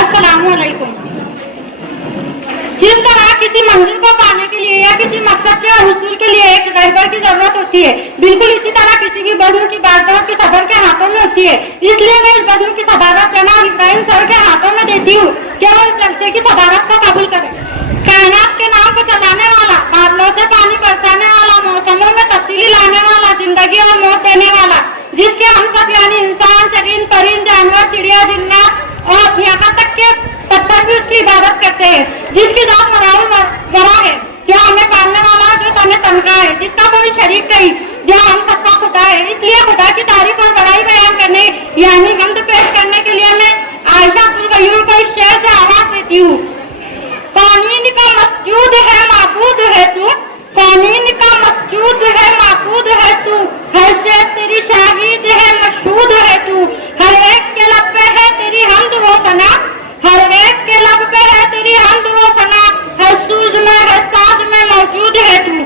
अस्सलामु अलैकुम। जिस तरह किसी मंजिल को पाने के लिए या किसी मकसद के हुसूल के लिए एक रहबर की जरूरत होती है, बिल्कुल इसी तरह किसी भी बदू की बादशाह की सदर के हाथों में होती है। इसलिए मैं इस बदू की सदारत जनाब इब्राहिम सर के हाथों में देती हूँ कि वो इस जलसे की सदारत को कबूल करें। कायनात के नाम को चलाने वाला, बादलों से पानी बरसाने वाला, मौसमों में तब्दीली लाने वाला, जिंदगी और मौत देने वाला, जिसके हम सब यानी इंसान, शरीर, परिंद, जानवर, चिड़िया, जिन्नात और यहाँ तक के पत्थर भी उसकी इबादत करते हैं, जिसकी जात वरा है, जो हमें पालने वाला, जो हमें तनखा है, जिसका कोई शरीक नहीं, जो हम सबका खुदा है। इसलिए खुदा की तारीफ और बड़ाई बयान करने यानी हम्द पेश करने के लिए मैं आयशा अब्दुल गयूर को इस शेर से आवाज देती हूँ। कानून का मस्जूद है माबूद है तू, कानून का मस्जूद है माबूद है तू, हर से तेरी शाहिद है मशहूद है तू, हर एक के लब पे है तेरी हमद वो सना, हर एक के लब पे है तेरी हमद वो सना, हर सूज में हर साज में मौजूद है तू।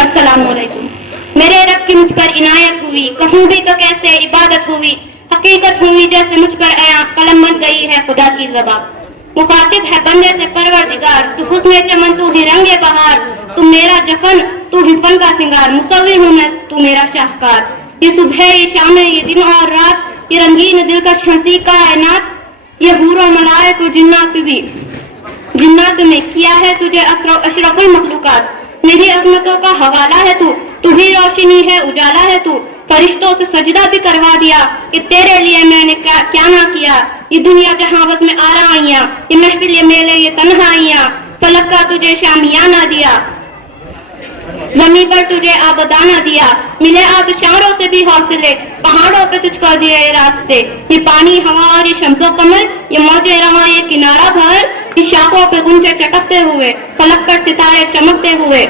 अस्सलामुअलैकुम। मेरे रब की मुझ पर इनायत हुई, कहूँ भी तो कैसे इबादत हुई, हकीकत हुई जैसे मुझ पर आया, कलम बन गई है खुदा की ज़बान। मुखातिब है बंदे से परवरदिगार, तू हुस्न चमन तू ही रंगे बहार, तू मेरा जफन तू ही फन का सिंगार, मुसव्विर हूँ मैं तू मेरा शाहकार। ये सुबह ये शाम ये दिन और रात, ये रंगीन दिलकश हंसी कायनात, ये हूर और मलाइक और जिन्नात भी, जिन्नात में किया है तुझे अशरफुल मखलूकात। मेरी अज़मतों का हवाला है तू ही रोशनी है उजाला है तू, फरिश्तों से सजदा भी करवा दिया कि तेरे लिए मैंने क्या ना किया। ये दुनिया जहाँ बस में आ रहा, ये महफिल ये मेले ये तन्हाइयाँ, फलक का तुझे शामियाना दिया, जमीन पर तुझे आबदाना दिया, मिले आबशारों से भी हौसले, पहाड़ों पे तुझको दिए रास्ते। ये पानी हवा और ये शम्सो कमर, ये मौजे रवा ये किनारा भर, ये शाखों पे गुंजे चटकते हुए, फलक पर सितारे चमकते हुए,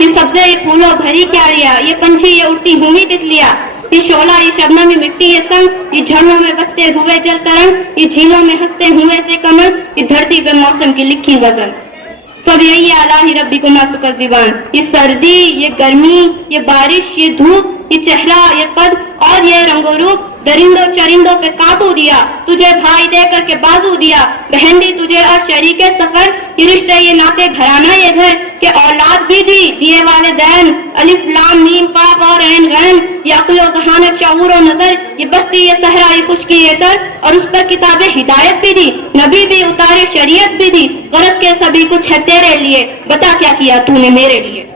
ये सब्जे ये फूलों भरी क्यारियां, ये पंछी ये उड़ती हुई तितलियां, ये शोला ये शबनम में मिट्टी ये संग, ये झरनों में बसते हुए जल तरंग, ये झीलों में हंसते हुए से कमल, ये धरती पे मौसम की लिखी गजल। सब यही आला ही रब्बी को मातुका ज़िबान। ये सर्दी ये गर्मी ये बारिश ये धूप ये चेहरा, ये कद और ये रंगोरूप दरिंदों चरिंदों पे काबू दिया। तुझे भाई दे करके बाजू दिया, बहन दी तुझे और शरीके सफर, ये रिश्ते ये नाते घराना ये घर के औलाद भी दी दिए वाले दैन, अलिफ लाम मीम काफ और ऐन गैन, ये अक्ल और ज़हानत शऊर और नजर, ये बस्ती ये सहरा ये खुशकी ये तर, और उस पर किताबें हिदायत भी दी, नबी भी उतारे शरीयत भी दी, गरज के सभी कुछ है तेरे लिए, बता क्या किया तूने मेरे लिए।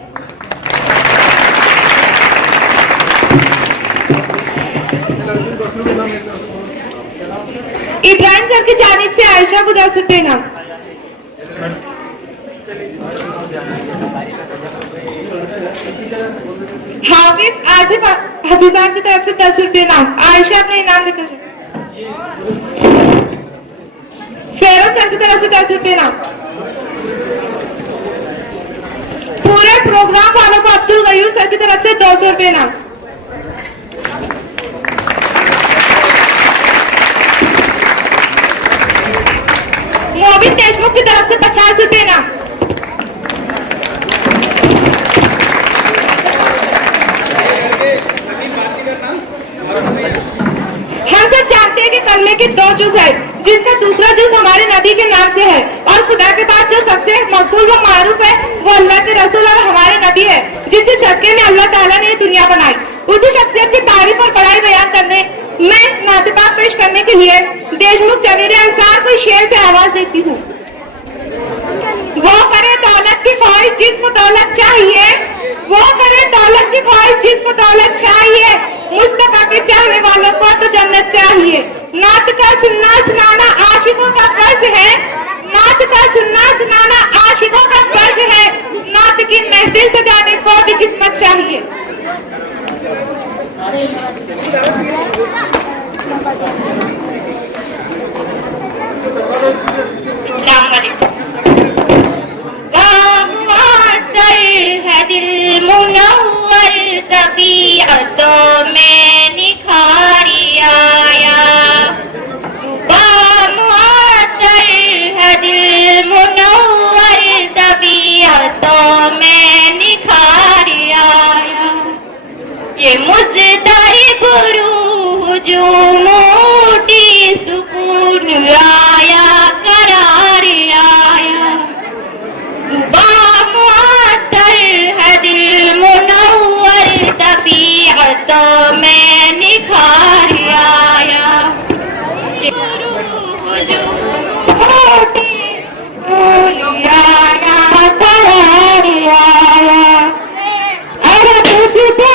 इब्राहिम सर की जानिब से आयशा को 10 रुपए नाम। हाफिज आसिफ हबीबा की तरफ से 10 रुपए नाम। आयशा अपने इनाम देते हैं। फेरोज सर की तरफ से 10 रुपए नाम। पूरे प्रोग्राम वालों को अब्दुल गयूर सर की तरफ से 200 रुपए नाम। मोबिन देशमुख की तरफ से 50 रुपए नाम। हम सब जानते हैं कि कलमे के 2 जुज़ है, जिसका दूसरा जुज़ हमारे नबी के नाम से है, और खुदा के बाद जो सबसे मकबूल व मारूफ है वो अल्लाह के रसूल और हमारे नबी है, जिसके सदके में अल्लाह ताला ने दुनिया बनाई। उसी शख्सियत की तारीफ और बड़ाई बयान करने मैं नातिबात पेश करने के लिए देशमुख चवेरे अंसार को शेर से आवाज देती हूँ। वो करे दौलत की ख्वाहिश जिसको दौलत चाहिए, वो करे दौलत की ख्वाहिश जिसको दौलत चाहिए, मुस्तफा के चाहने वालों को तो जन्नत चाहिए। नात का सुनना सुनाना आशिकों का फर्ज है, नात का सुनना सुनाना आशिकों का फर्ज है, नात की महफिल सजाने को भी किस्मत चाहिए। है दिल मुनव्वर तबीअतों में निखारी आया, मुअत्तर है दिल मुनव्वर तबीअतों में निखारी आया, ये मुज़दरिब रूह जो मोटी सुकून आया करार आया, मुअत्तर है दिल मुनव्वर तबीअतों में निखार आया, रूह जो मोटी सुकून आया करार आया, अरे तुझको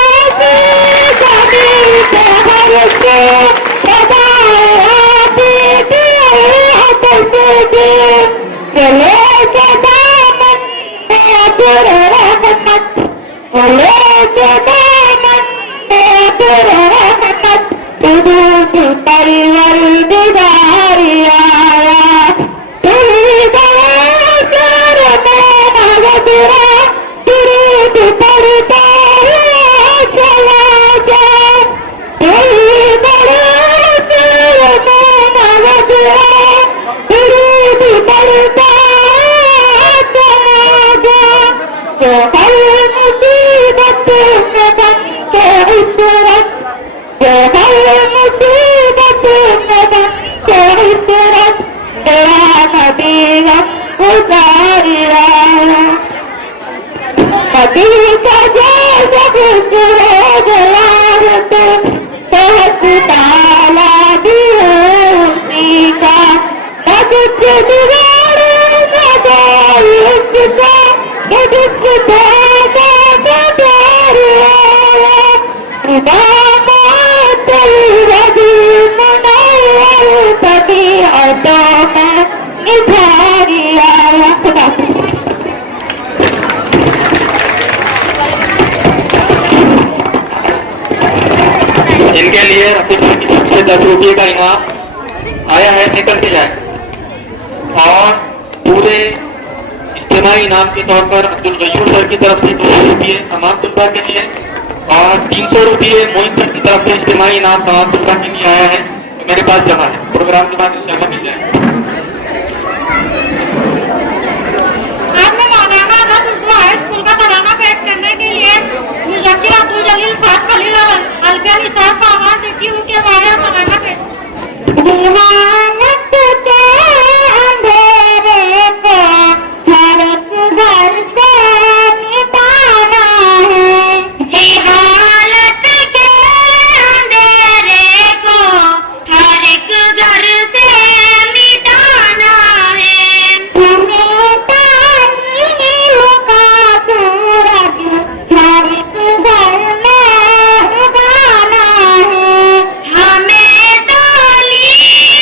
इनके लिए से 10 रुपये का इनाम आया है, निकल के जाए। और पूरे इज्तिमाई इनाम के तौर पर अब्दुल गयूर सर की तरफ से 200 रुपये तमाम तलबा के लिए और 300 रुपये मोइन सर की तरफ से इज्तिमाई इनाम तमाम तलबा के लिए आया है, तो मेरे पास जमा है। प्रोग्राम के बाद इंशाअल्लाह मिल जाए। आपने मौलाना स्कूल का तराना पेश करने के लिए मुज़क्किर अब्दुल जलील खान खलील अलका निसार का आवाज देती हूँ कि हमारा बनाना है दीवानत के अंधेरे को हर एक घर से मिटाना है जहालत के अंधेरे को हर एक घर से मिटाना है हमें तालीम का सूरज हर एक घर में उगाना है हमें तालीम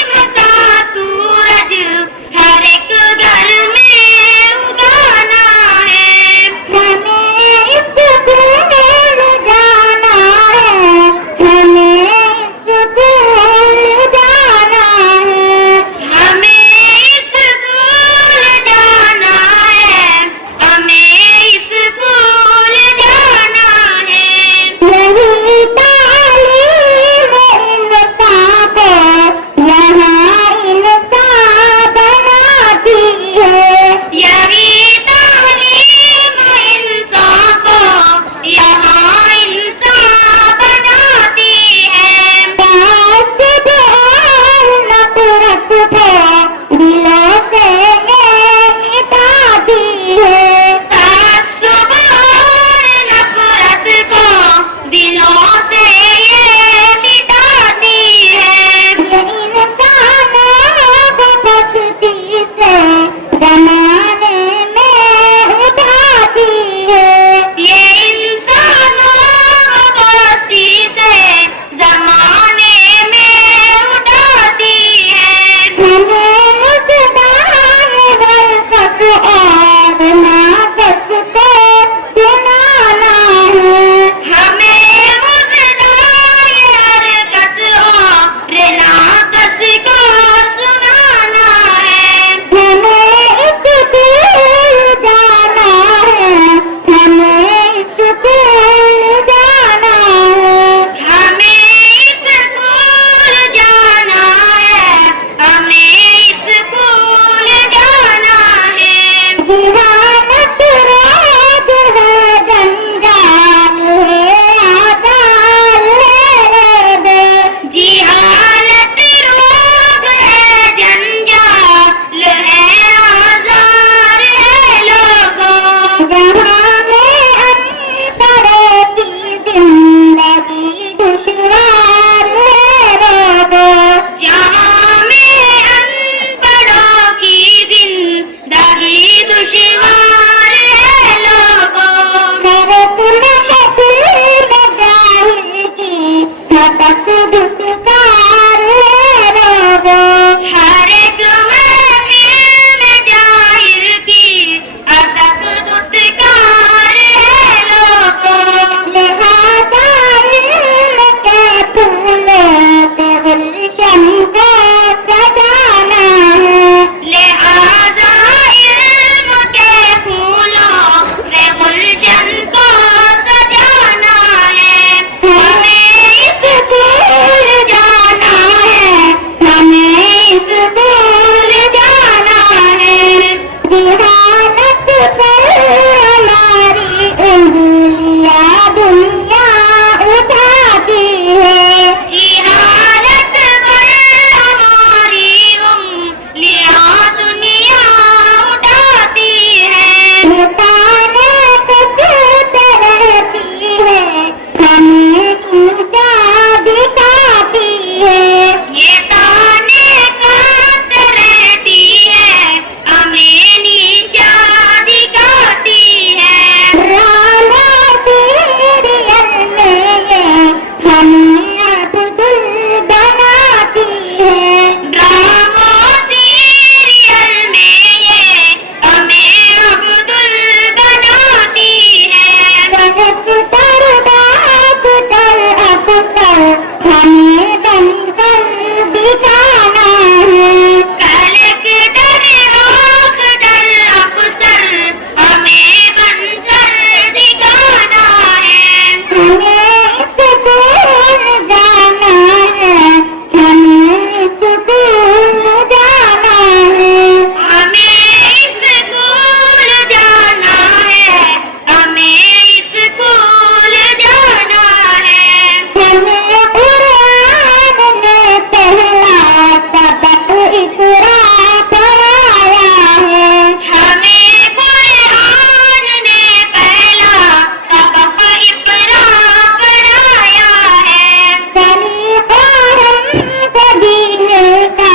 सलीके का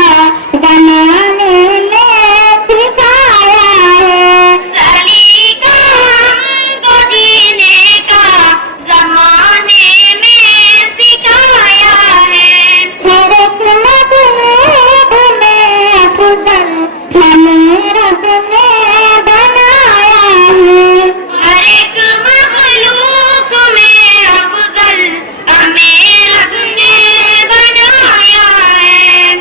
बनाने में सिखाया है। सलीका हमको जीने का जमाने में सिखाया है। हर एक मखलूक में अफजल हमें रब ने बनाया है। हर एक मखलूक में अफजल हमें रब ने बनाया है।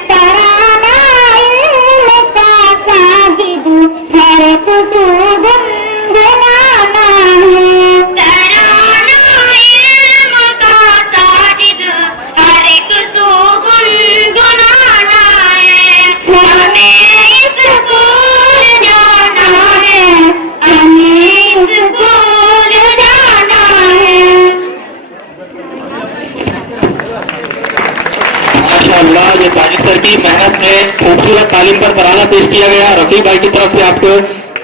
तराना इल्म का साजिद हर एक को गुनगुनाना है। तराना इल्म का साजिद हर एक को गुनगुनाना है। हमें स्कूल जाना है, हमें स्कूल जाना है। माशाअल्लाह, ये ताजिद सर की मेहनत में खूबसूरत तालीम पर तराना पेश किया गया। रफीक भाई की तरफ से आपको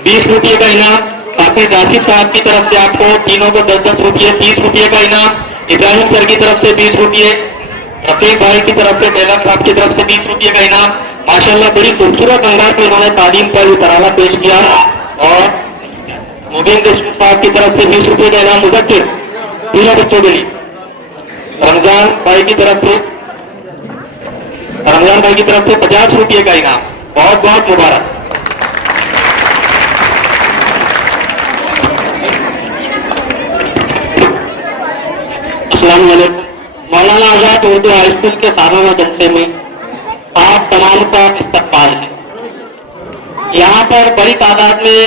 20 रुपये का इनाम, हाफिज आसिफ साहब की तरफ से आपको तीनों को 10-10 रुपये 30 रुपये का इनाम, इब्राहिम सर की तरफ से 20 रुपये, रफीक भाई की तरफ से बेला साहब की तरफ से 20 रुपये का इनाम। माशाअल्लाह बड़ी खूबसूरत अंदाज में उन्होंने तालीम पर तराना पेश किया। और मुबीन देशमुख साहब की तरफ से 20 रुपये का इनाम मुजक्किर तीनों बच्चों के लिए। रमजान भाई की तरफ से 50 रुपये का इनाम। बहुत बहुत मुबारक। अस्सलाम वालेकुम। मौलाना आजाद उर्दू हाई स्कूल के सालाना जलसे में आप तमाम का इस्तकबाल है। यहाँ पर बड़ी तादाद में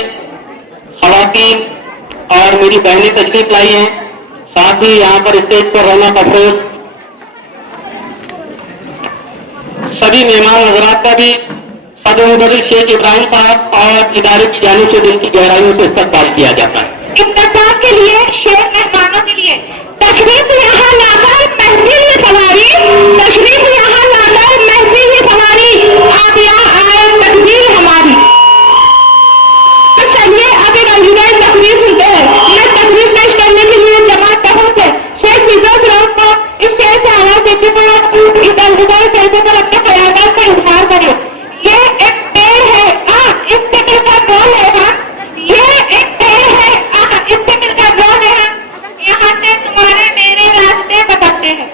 खवातीन और मेरी बहनें तशरीफ लाई हैं। साथ ही यहाँ पर स्टेज पर रौनक अफरोज सभी मेहमान हजरात का भी सदर मुबर्रिर शेख इब्राहिम साहब और इदारे की जानिब से दिल की गहराइयों से इस्तकबाल किया जाता है। इफ्तिताह के लिए शेर मेहमानों के लिए तशरीफ यहाँ लाकर महफिल में सवारी, तशरीफ यहाँ लाकर महफिल में सवारी, आप यहाँ आए तकदीर हमारी। चलिए अब एक अलविदाई तकरीर सुनते हैं। मैं तकरीर पेश करने के लिए जमात तहम से शेख फिजोज राम को इस शेर से आवाज देते हुए इस अलविदाई जलसे पर अपने ख्यालात का इजहार करें। ये एक पेड़ है, इस पेड़ का बोल है, ये एक पेड़ है, इस पेड़ का बोल है, यहाँ से तुम्हारे मेरे रास्ते बदलते हैं।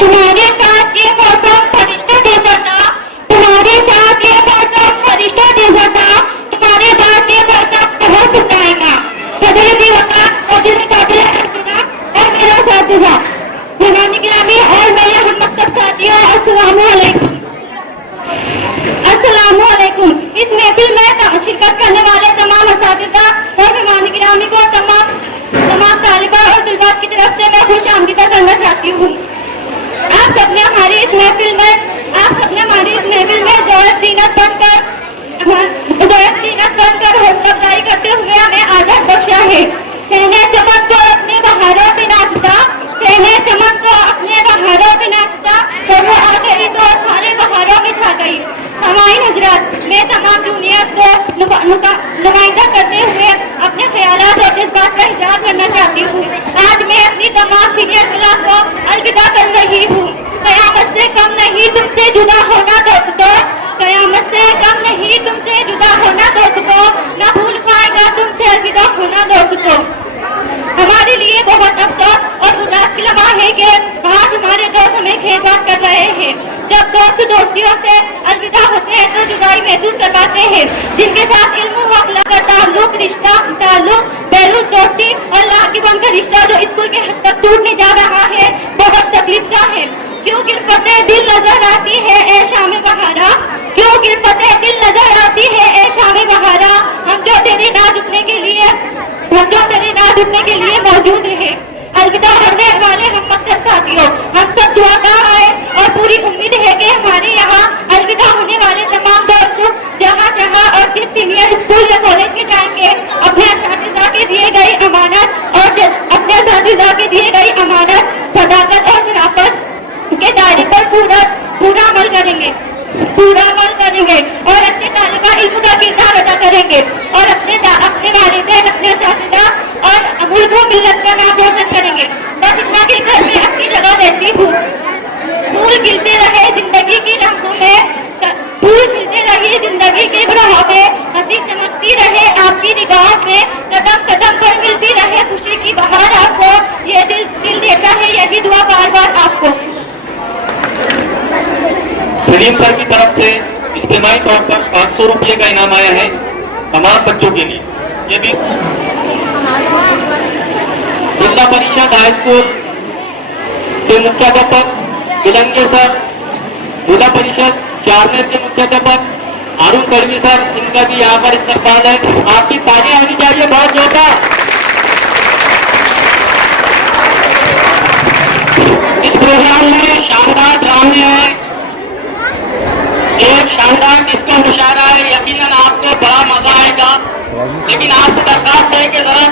तुम्हारे साथ ये मौसम फरिश्ता जैसा था, तुम्हारे साथ ये मौसम फरिश्ता जैसा था, तुम्हारे बाद ये मौसम बहुत सुनाएगा। सदर की वक़्त और जिस काबिल सुना और मेरा साथीजा मेहमानी गिरामी और मेरे हम मकतब साथियों, अस्सलामु अलैकुम। अस्सलामु अलैकुम। इस महफिल में शिरकत करने वाले तमाम असातिज़ा और मेहमान गिरामी को तमाम तालिबा और तलबात की तरफ से मैं खुश आमदीदा करना चाहती हूँ। आप सबने हमारी इस महफिल में ज़ोरत ज़ीनत बनकर हौसला अफजाई करते हुए हमें आदत बख्शा है। सहने चमन को अपने बहारों पे नाचता, सहने चमन को अपने बहारों पे नाचता, तो वो आ गई तो सारे बहारों में छा गई। हमारी हजरत, मैं तमाम जूनियर को नुमाइंदा करते हुए अपने ख्यालात और जज्बात का इजहार करना चाहती हूँ। आज मैं अपनी तमाम सीनियर क्लास को अलविदा कर रही हूँ। कयामत से कम नहीं तुमसे जुदा होना दोस्तों, कयामत से कम नहीं तुमसे जुदा होना दोस्तों, न भूल पाएगा तुमसे अलविदा होना दोस्तों। हमारे लिए बहुत अफसोस और उदास की लम्हा है कि आज हमारे दोस्त हमें खेलबाज कर रहे हैं। जब दोस्त दोस्तियों से अलविदा होते हैं तो जुदाई महसूस कर पाते हैं। जिनके साथ इल्म व अखलाक का ताल्लुक, रिश्ता, बैरून दोस्ती और लाकी बनकर रिश्ता जो स्कूल के हद तक टूटने जा रहा है, बहुत तकलीफ का है। क्यों गिरफतें दिल नजर आती है ए शाम बहारा, क्यों गिरफतें दिल नजर आती है ए शाम बहारा, हम जो तेरे ना झुकने के लिए मौजूद है। अलविदा करने वाले हम मकसद साथियों, हम सब दुआदार आए और पूरी उम्मीद है कि हमारे यहाँ अलविदा होने वाले तमाम दोस्त जहाँ जहाँ और जिस सीनियर स्कूल या कॉलेज में जाएंगे अपने असातिज़ा के दिए गई अमानत सदाकत और शराफत के दायरे पर पूरा अमल करेंगे और अच्छे तालिबा इल्म का किरदार अदा करेंगे। और अपने वालिदैन, अपने साथिदा और मुल्क व मिल्लत का नाम रोशन करेंगे। बस इतना कि घर में अपनी जगह देती हूँ। फूल खिलते रहे जिंदगी की लम्हों में, फूल खिलते रहे जिंदगी के ग्रहों में, हंसी चमकती रहे आपकी निगाहों में, कदम कदम पर मिलती रहे खुशी की बहार आपको। ये दिल देता है यही दुआ बार बार आपको। सलीम सर की तरफ से इज्तिमाई तौर पर 500 रुपये का इनाम आया है तमाम बच्चों के लिए। ये भी जिला परिषद हाई स्कूल के मुख्याध्यापक बिलंगे सर, जिला परिषद शारनेर के मुख्याध्यापक अरुण कड़वी सर, इनका भी यहाँ पर इस्तकबाल है। आपकी तालियां आनी चाहिए बहुत जोरदार। इस प्रोग्राम में शानदार ड्रामे है, एक शानदार डिस्को मुशायरा है। यकीनन आपको बड़ा मजा आएगा, लेकिन आपसे दरखास्त है कि जरा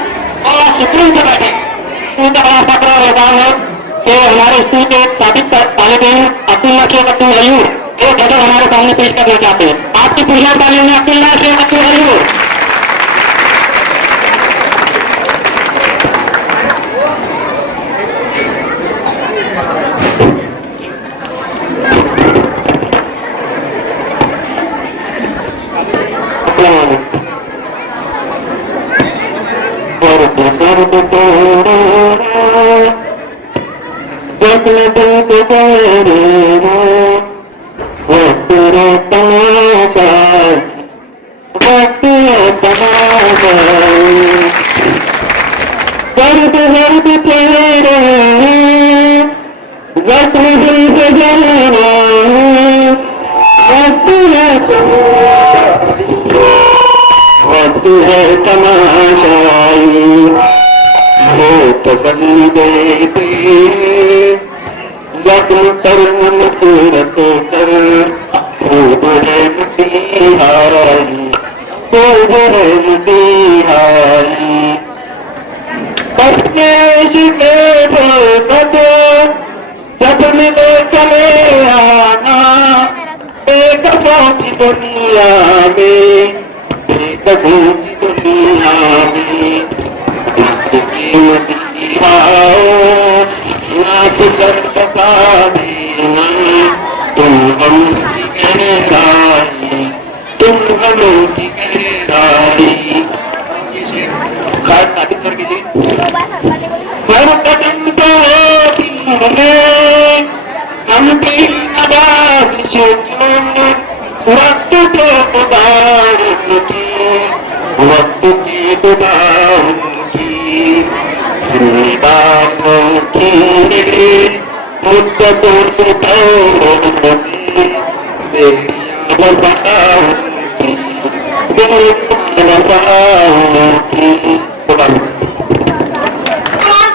थोड़ा सुकून से बैठे। स्कूल का बड़ा फक्र और एहसान है कि हमारे स्कूल के साबिक तालिब इल्म अब्दुल्ला शेख अब्दुल गयूर एक गजल हमारे सामने पेश करना चाहते हैं। आपकी पुरस्कार तालीम में अब्दुल्ला शेख अब्दुल गयूर। जब मिले चले आना बेकसों की दुनिया में, बेकसों की दुनिया में नाच कर सका देना तुम हम की गहराई, तुम हमें की गहराई। साथी सर की हर कदम पे हमें हम भी नवाज़िश वक्त के गुदार की, वक्त की गुदार की बातों की मुद्दतों से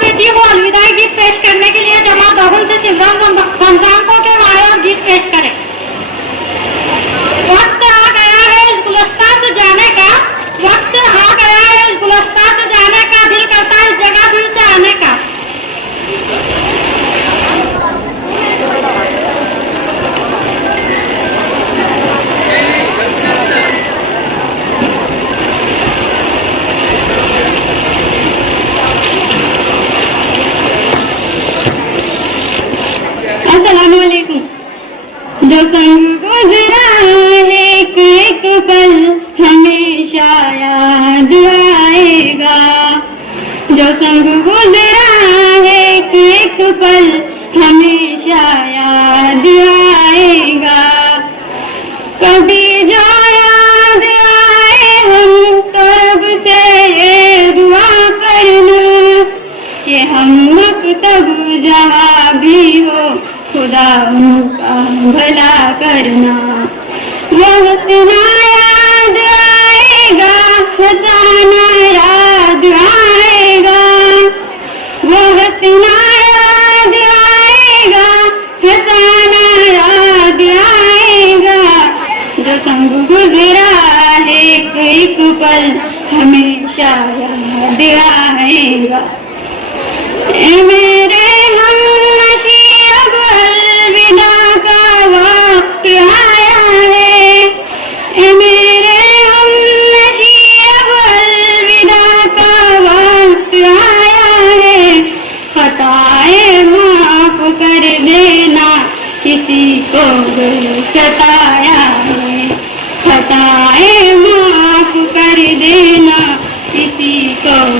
बेटी को अलविदाई गीत पेश करने के लिए जमात बाबुल से सिमरान को के मारे गीत पेश करें। वक्त आ गया है इस गुलस्तान से जाने का, वक्त आ गया है इस गुलस्तान से जाने का, दिल करता है इस जगह दिल से आने का। अस्सलामुअलैकुम। जो संग गुजरा एक एक पल हमेशा याद आएगा, जो संग गुजरा एक एक पल हमेशा याद आएगा। कभी जो याद आए हम तो रब से ये दुआ करना कि हम मकतब जहाँ भी हो खुदा उनका भला करना। वो हंसना याद आएगा, हंसाना याद आएगा, वो हंसना याद आएगा, हंसाना याद आएगा। जो संग गुजरा है एक एक पल हमेशा याद आएगा। मेरे हम अब अलविदा का वक्त आया है, मेरे हम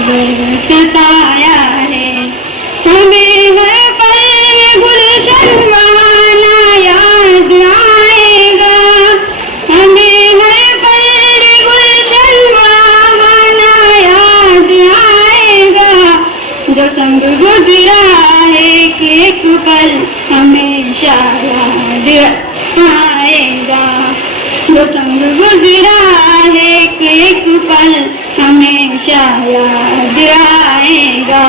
सताया है। हमें हर पल गुलशन बहाना याद आएगा, हमें हर पल गुलशन बहाना याद आएगा, जो संग गुजरा है एक पल हमेशा याद आएगा, जो संग गुजरा है एक पल हमेशा याद आएगा।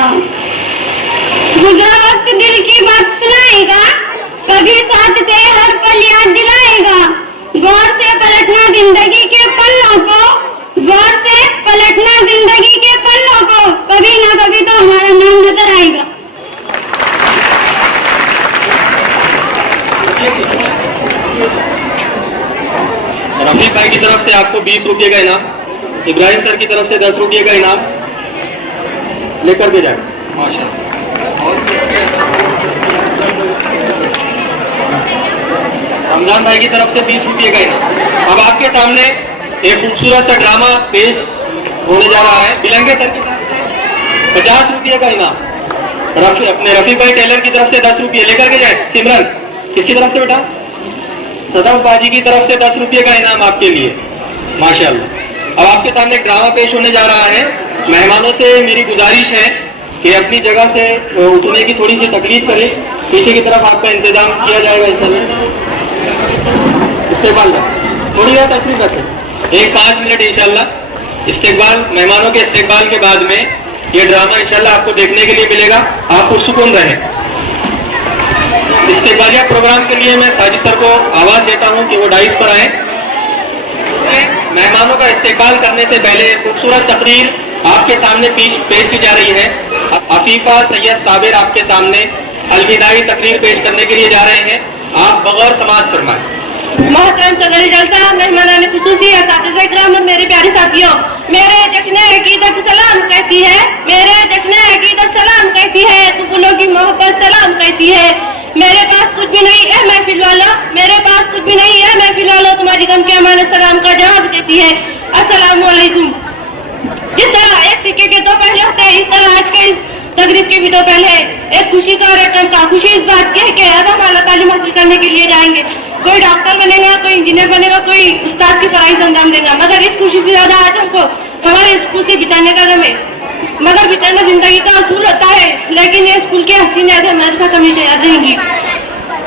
गुजरा वक्त दिल की बात सुनाएगा, कभी साथ दे हर पल याद दिलाएगा, गौर से पलटना जिंदगी के पन्नों को, गौर से पलटना जिंदगी के पन्नों को, कभी ना कभी तो हमारा नाम नजर आएगा। रफीक भाई की तरफ से आपको 20 रुपये का इनाम, इब्राहिम सर की तरफ से 10 रुपये का इनाम लेकर के जाए। माशाल्लाह। रमजान भाई की तरफ से 20 रुपये का इनाम। अब आपके सामने एक खूबसूरत सा ड्रामा पेश होने जा रहा है। बिलंगे सर की तरफ से 50 रुपये का इनाम, अपने रफीक भाई टेलर की तरफ से 10 रुपये लेकर के जाए। सिमरन किसकी तरफ से बेटा? सदाफ बाजी की तरफ से 10 रुपये का इनाम आपके लिए। माशाल्लाह। अब आपके सामने एक ड्रामा पेश होने जा रहा है। मेहमानों से मेरी गुजारिश है कि अपनी जगह से उठने की थोड़ी सी तकलीफ करें, पीछे की तरफ आपका इंतजाम किया जाएगा। इस्तेकबाल थोड़ी और तकलीफ रखें, एक 5 मिनट इंशाल्लाह। इस्तेकबाल, मेहमानों के इस्तेकबाल के बाद में ये ड्रामा इंशाल्लाह आपको देखने के लिए मिलेगा। आप पुरसुकून रहें। इस्तेकबालिया प्रोग्राम के लिए मैं साजिद सर को आवाज देता हूं कि वो डाइस पर आए। मेहमानों का इस्तेकबाल करने से पहले खूबसूरत तकरीर आपके सामने पेश की जा रही है। अफीफा सैयद साबिर आपके सामने अलविदाई तकरीर पेश करने के लिए जा रहे हैं। आप बगौर समाज फरमाएं। मोहतरम सदर जलसा, मेहमानान खुसूसी, असातिज़ा इकराम और मेरे प्यारे साथियों, मेरे जश्न अकीदत सलाम कहती है, मेरे जश्न अकीदत सलाम कहती है, तुफलों की मोहब्बत सलाम कहती है। मेरे पास कुछ भी नहीं है महफिल वाला, मेरे पास कुछ भी नहीं है महफिल वाला, तुम्हारी गम के अमानत सलाम का जवाब देती है। अस्सलाम वालेकुम। जिस तरह एक सिक्के के 2 पहले होते हैं, इस तरह आज के तकरीब के भी 2 पहले। एक खुशी का और एक गम का। खुशी इस बात की है कि अब हम आला तालीम हासिल करने के लिए जाएंगे, कोई डॉक्टर बनेगा, कोई इंजीनियर बनेगा, कोई उस्ताद की पढ़ाई अंजाम देगा, मगर इस खुशी से ज्यादा आज हमको हमारे स्कूल से बिताने का गम है। मगर बिताना जिंदगी का असूल होता है, लेकिन ये स्कूल की हसीन यादें हमारे साथ हमेशा याद रहेंगी।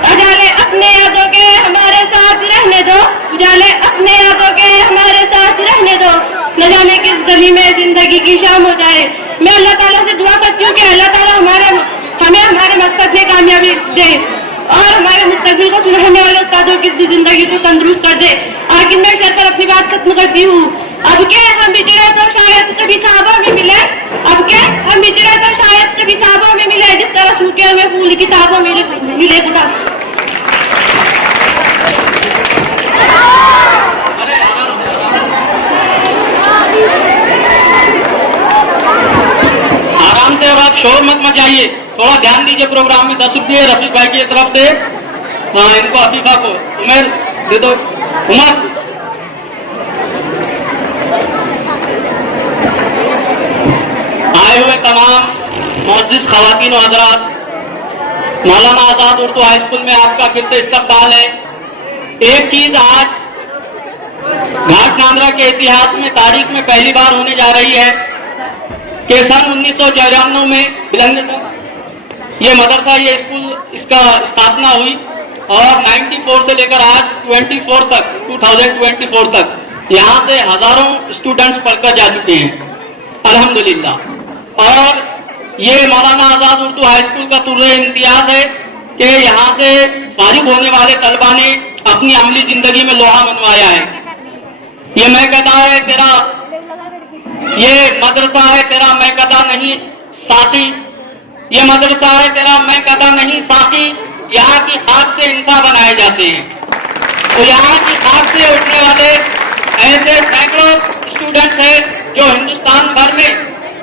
उजाले अपने यादों के हमारे साथ रहने दो, उजाले अपने यादों के हमारे साथ रहने दो, न जाने किस गली में जिंदगी की शाम हो जाए। मैं अल्लाह ताला से दुआ करती हूँ कि अल्लाह ताला हमें हमारे मकसद में कामयाबी दे और हमारे मुस्तकबिल को सुनहने वाले उस्तादों की जिंदगी को तंदुरुस्त कर दे। आखिर मैं सर पर अपनी बात खत्म करती हूँ। अब के हम बिछड़े तो शायद कभी ख्वाबों में मिले, अब के हम बिछड़े तो शायद कभी ख्वाबों में मिले, जिस तरह सूखे हुए फूल किताबों में मिले खुदा। आराम से, अब आप शोर मत मचाइए, थोड़ा ध्यान दीजिए प्रोग्राम में। 10 रुपये रफीक भाई की तरफ से। हाँ, इनको अफीफा को उमेर दे दो। उमर आए हुए तमाम मुअज़्ज़िज़ ख़वातीन और हज़रात, मौलाना आज़ाद उर्दू हाई स्कूल में आपका फिर से इस्तक़बाल है। एक चीज आज घाट नांदरा के इतिहास में, तारीख में पहली बार होने जा रही है कि सन 1994 में ये मदरसा, ये स्कूल, इसका स्थापना हुई और 94 से लेकर आज 2024 तक यहाँ से हजारों स्टूडेंट्स पढ़कर जा चुके हैं अल्हम्दुलिल्लाह। और ये मौलाना आज़ाद उर्दू हाई स्कूल का तुर्रे इम्तियाज है कि यहाँ से फारिग होने वाले तलबा ने अपनी अमली जिंदगी में लोहा मनवाया है। ये मैं कहता है तेरा, ये मदरसा है तेरा मैं कदा नहीं साथी, ये मदरसा है तेरा मैं कदा नहीं साथी, यहाँ की खाक से इंसान बनाए जाते हैं। तो यहाँ की खाक से उठने वाले ऐसे सैकड़ों स्टूडेंट्स हैं जो हिंदुस्तान भर में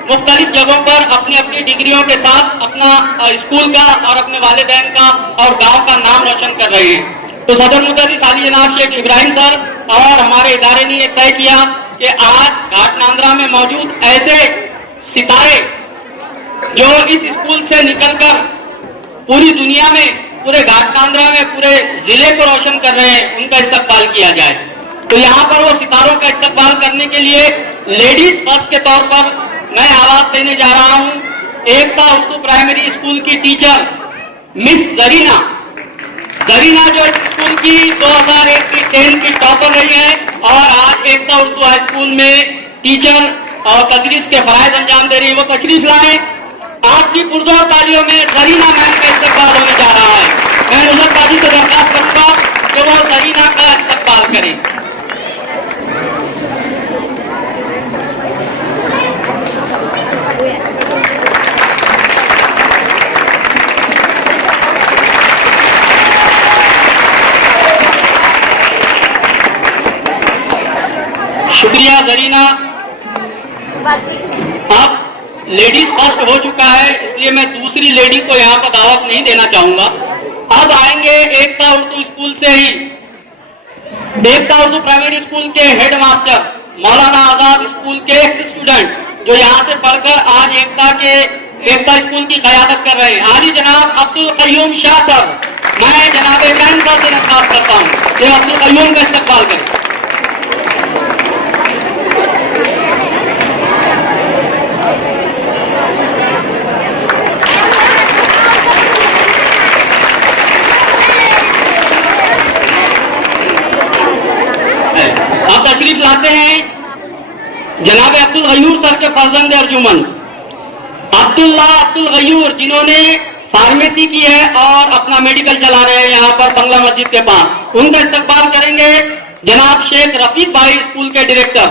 मुख्तलिफ जगहों पर अपनी अपनी डिग्रियों के साथ अपना स्कूल का और अपने वालिदैन का और गांव का नाम रोशन कर रहे हैं। तो सदर मुदर्रिस आली जनाब शेख इब्राहिम सर और हमारे इदारे ने यह तय किया कि आज घाट नांदरा में मौजूद ऐसे सितारे जो इस स्कूल से निकलकर पूरी दुनिया में, पूरे घाटकांद्रा में, पूरे जिले को रोशन कर रहे हैं, उनका इस्तकबाल किया जाए। तो यहाँ पर वो सितारों का इस्तकबाल करने के लिए लेडीज फर्स्ट के तौर पर मैं आवाज देने जा रहा हूँ एकता उर्दू प्राइमरी स्कूल की टीचर मिस जरीना जो स्कूल की 2001 की 10 की टॉपर रही है और आज एकता उर्दू हाई स्कूल में टीचर और तदरीस के फराइज अंजाम दे रही है। वो तशरीफ लाए। आपकी पुरजोर तालियों में जरीना मैम का इस्तकबाल होने जा रहा है। मैं नुजर काजी से दरखास्त करूंगा कि वो जरीना का इस्तकबाल करें। शुक्रिया जरीना। अब लेडीज फर्स्ट हो चुका है, इसलिए मैं दूसरी लेडी को यहाँ पर दावत नहीं देना चाहूंगा। अब आएंगे एकता उर्दू स्कूल से ही, एकता उर्दू प्राइमरी स्कूल के हेडमास्टर मौलाना आजाद स्कूल के एक्स स्टूडेंट जो यहाँ से पढ़कर आज एकता स्कूल की क़यादत कर रहे हैं, आली जनाब अब्दुल कय्यूम शाह साहब। मैं जनाब कैन साहब से दरखास्त करता हूँ कि अब्दुल कय्यूम का इस्तकबाल करें। अब तशरीफ लाते हैं जनाब अब्दुल गयूर सर के फर्जंद अर्जुमन अब्दुल गयूर, जिन्होंने फार्मेसी की है और अपना मेडिकल चला रहे हैं यहाँ पर बंगला मस्जिद के पास। उनका इस्तकबाल करेंगे जनाब शेख रफीक भाई, स्कूल के डायरेक्टर।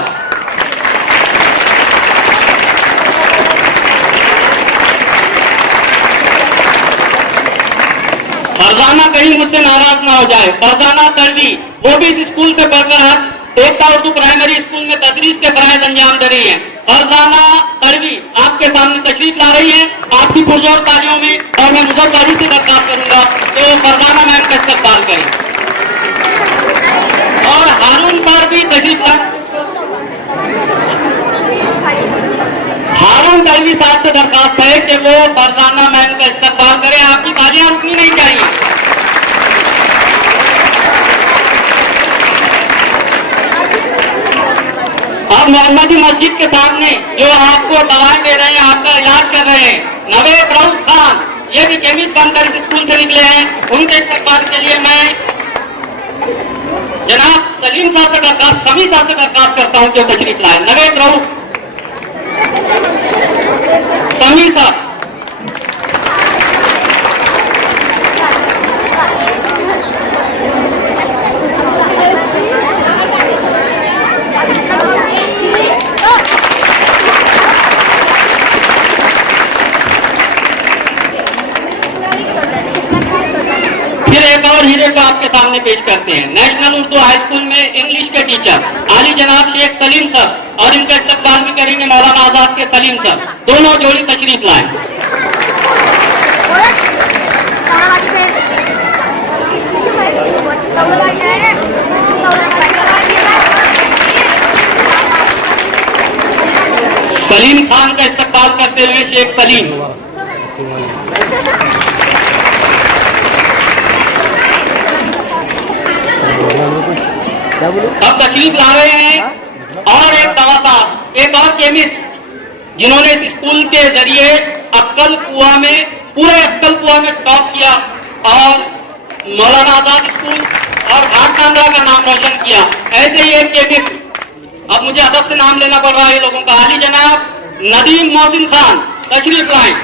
फरजाना कहीं मुझसे नाराज ना हो जाए, फरजाना तलवी, वो भी इस स्कूल से पढ़कर आज एकता उर्दू प्राइमरी स्कूल में तदरीस के फराइज अंजाम दे रही है। फरजाना तलवी आपके सामने तशरीफ ला रही है आपकी पुरजोर तालियों में, और मैं मुजफ्फरबाजी से दरखास्त करूंगा कि वो फरजाना मैम का इस्तकबाल करें। और हारून सर भी तशरीफ ला, हारून तलवी साहब से दरखास्त है कि वो फरजाना मैम का इस्तकबाल करें। आपकी तालियां रुकनी नहीं चाहिए। अब मोहम्मदी मस्जिद के सामने जो आपको दवाएं दे रहे हैं, आपका इलाज कर रहे हैं, नवेद रऊफ खान, ये भी केमिस्ट बनकर इस स्कूल से निकले हैं। उनके इस्तकबाल के लिए मैं जनाब सलीम साहब से दरखास्त, समी साहब से दरखास्त करता हूं कि तशरीफ लाए। नवेद रऊफ, समी साहब। हीरे को आपके सामने पेश करते हैं नेशनल उर्दू हाई स्कूल में इंग्लिश के टीचर आली जनाब शेख सलीम सर, और इनका इस्तकबाल भी करेंगे मौलाना आजाद के सलीम सर। दोनों जोड़ी तशरीफ लाए। सलीम खान का इस्तकबाल करते हुए शेख सलीम। अब तशरीफ ला रहे हैं और एक दवासाज, एक और केमिस्ट, जिन्होंने इस स्कूल के जरिए अक्कल कुआ में, पूरे अक्कल कुआ में टॉप किया और मौलाना आजाद स्कूल और घाटकांद्रा का नाम रोशन किया। ऐसे ही एक केमिस्ट, अब मुझे अदब से नाम लेना पड़ रहा है लोगों का, आली जनाब नदीम मोहसिन खान, तशरीफ लाएं।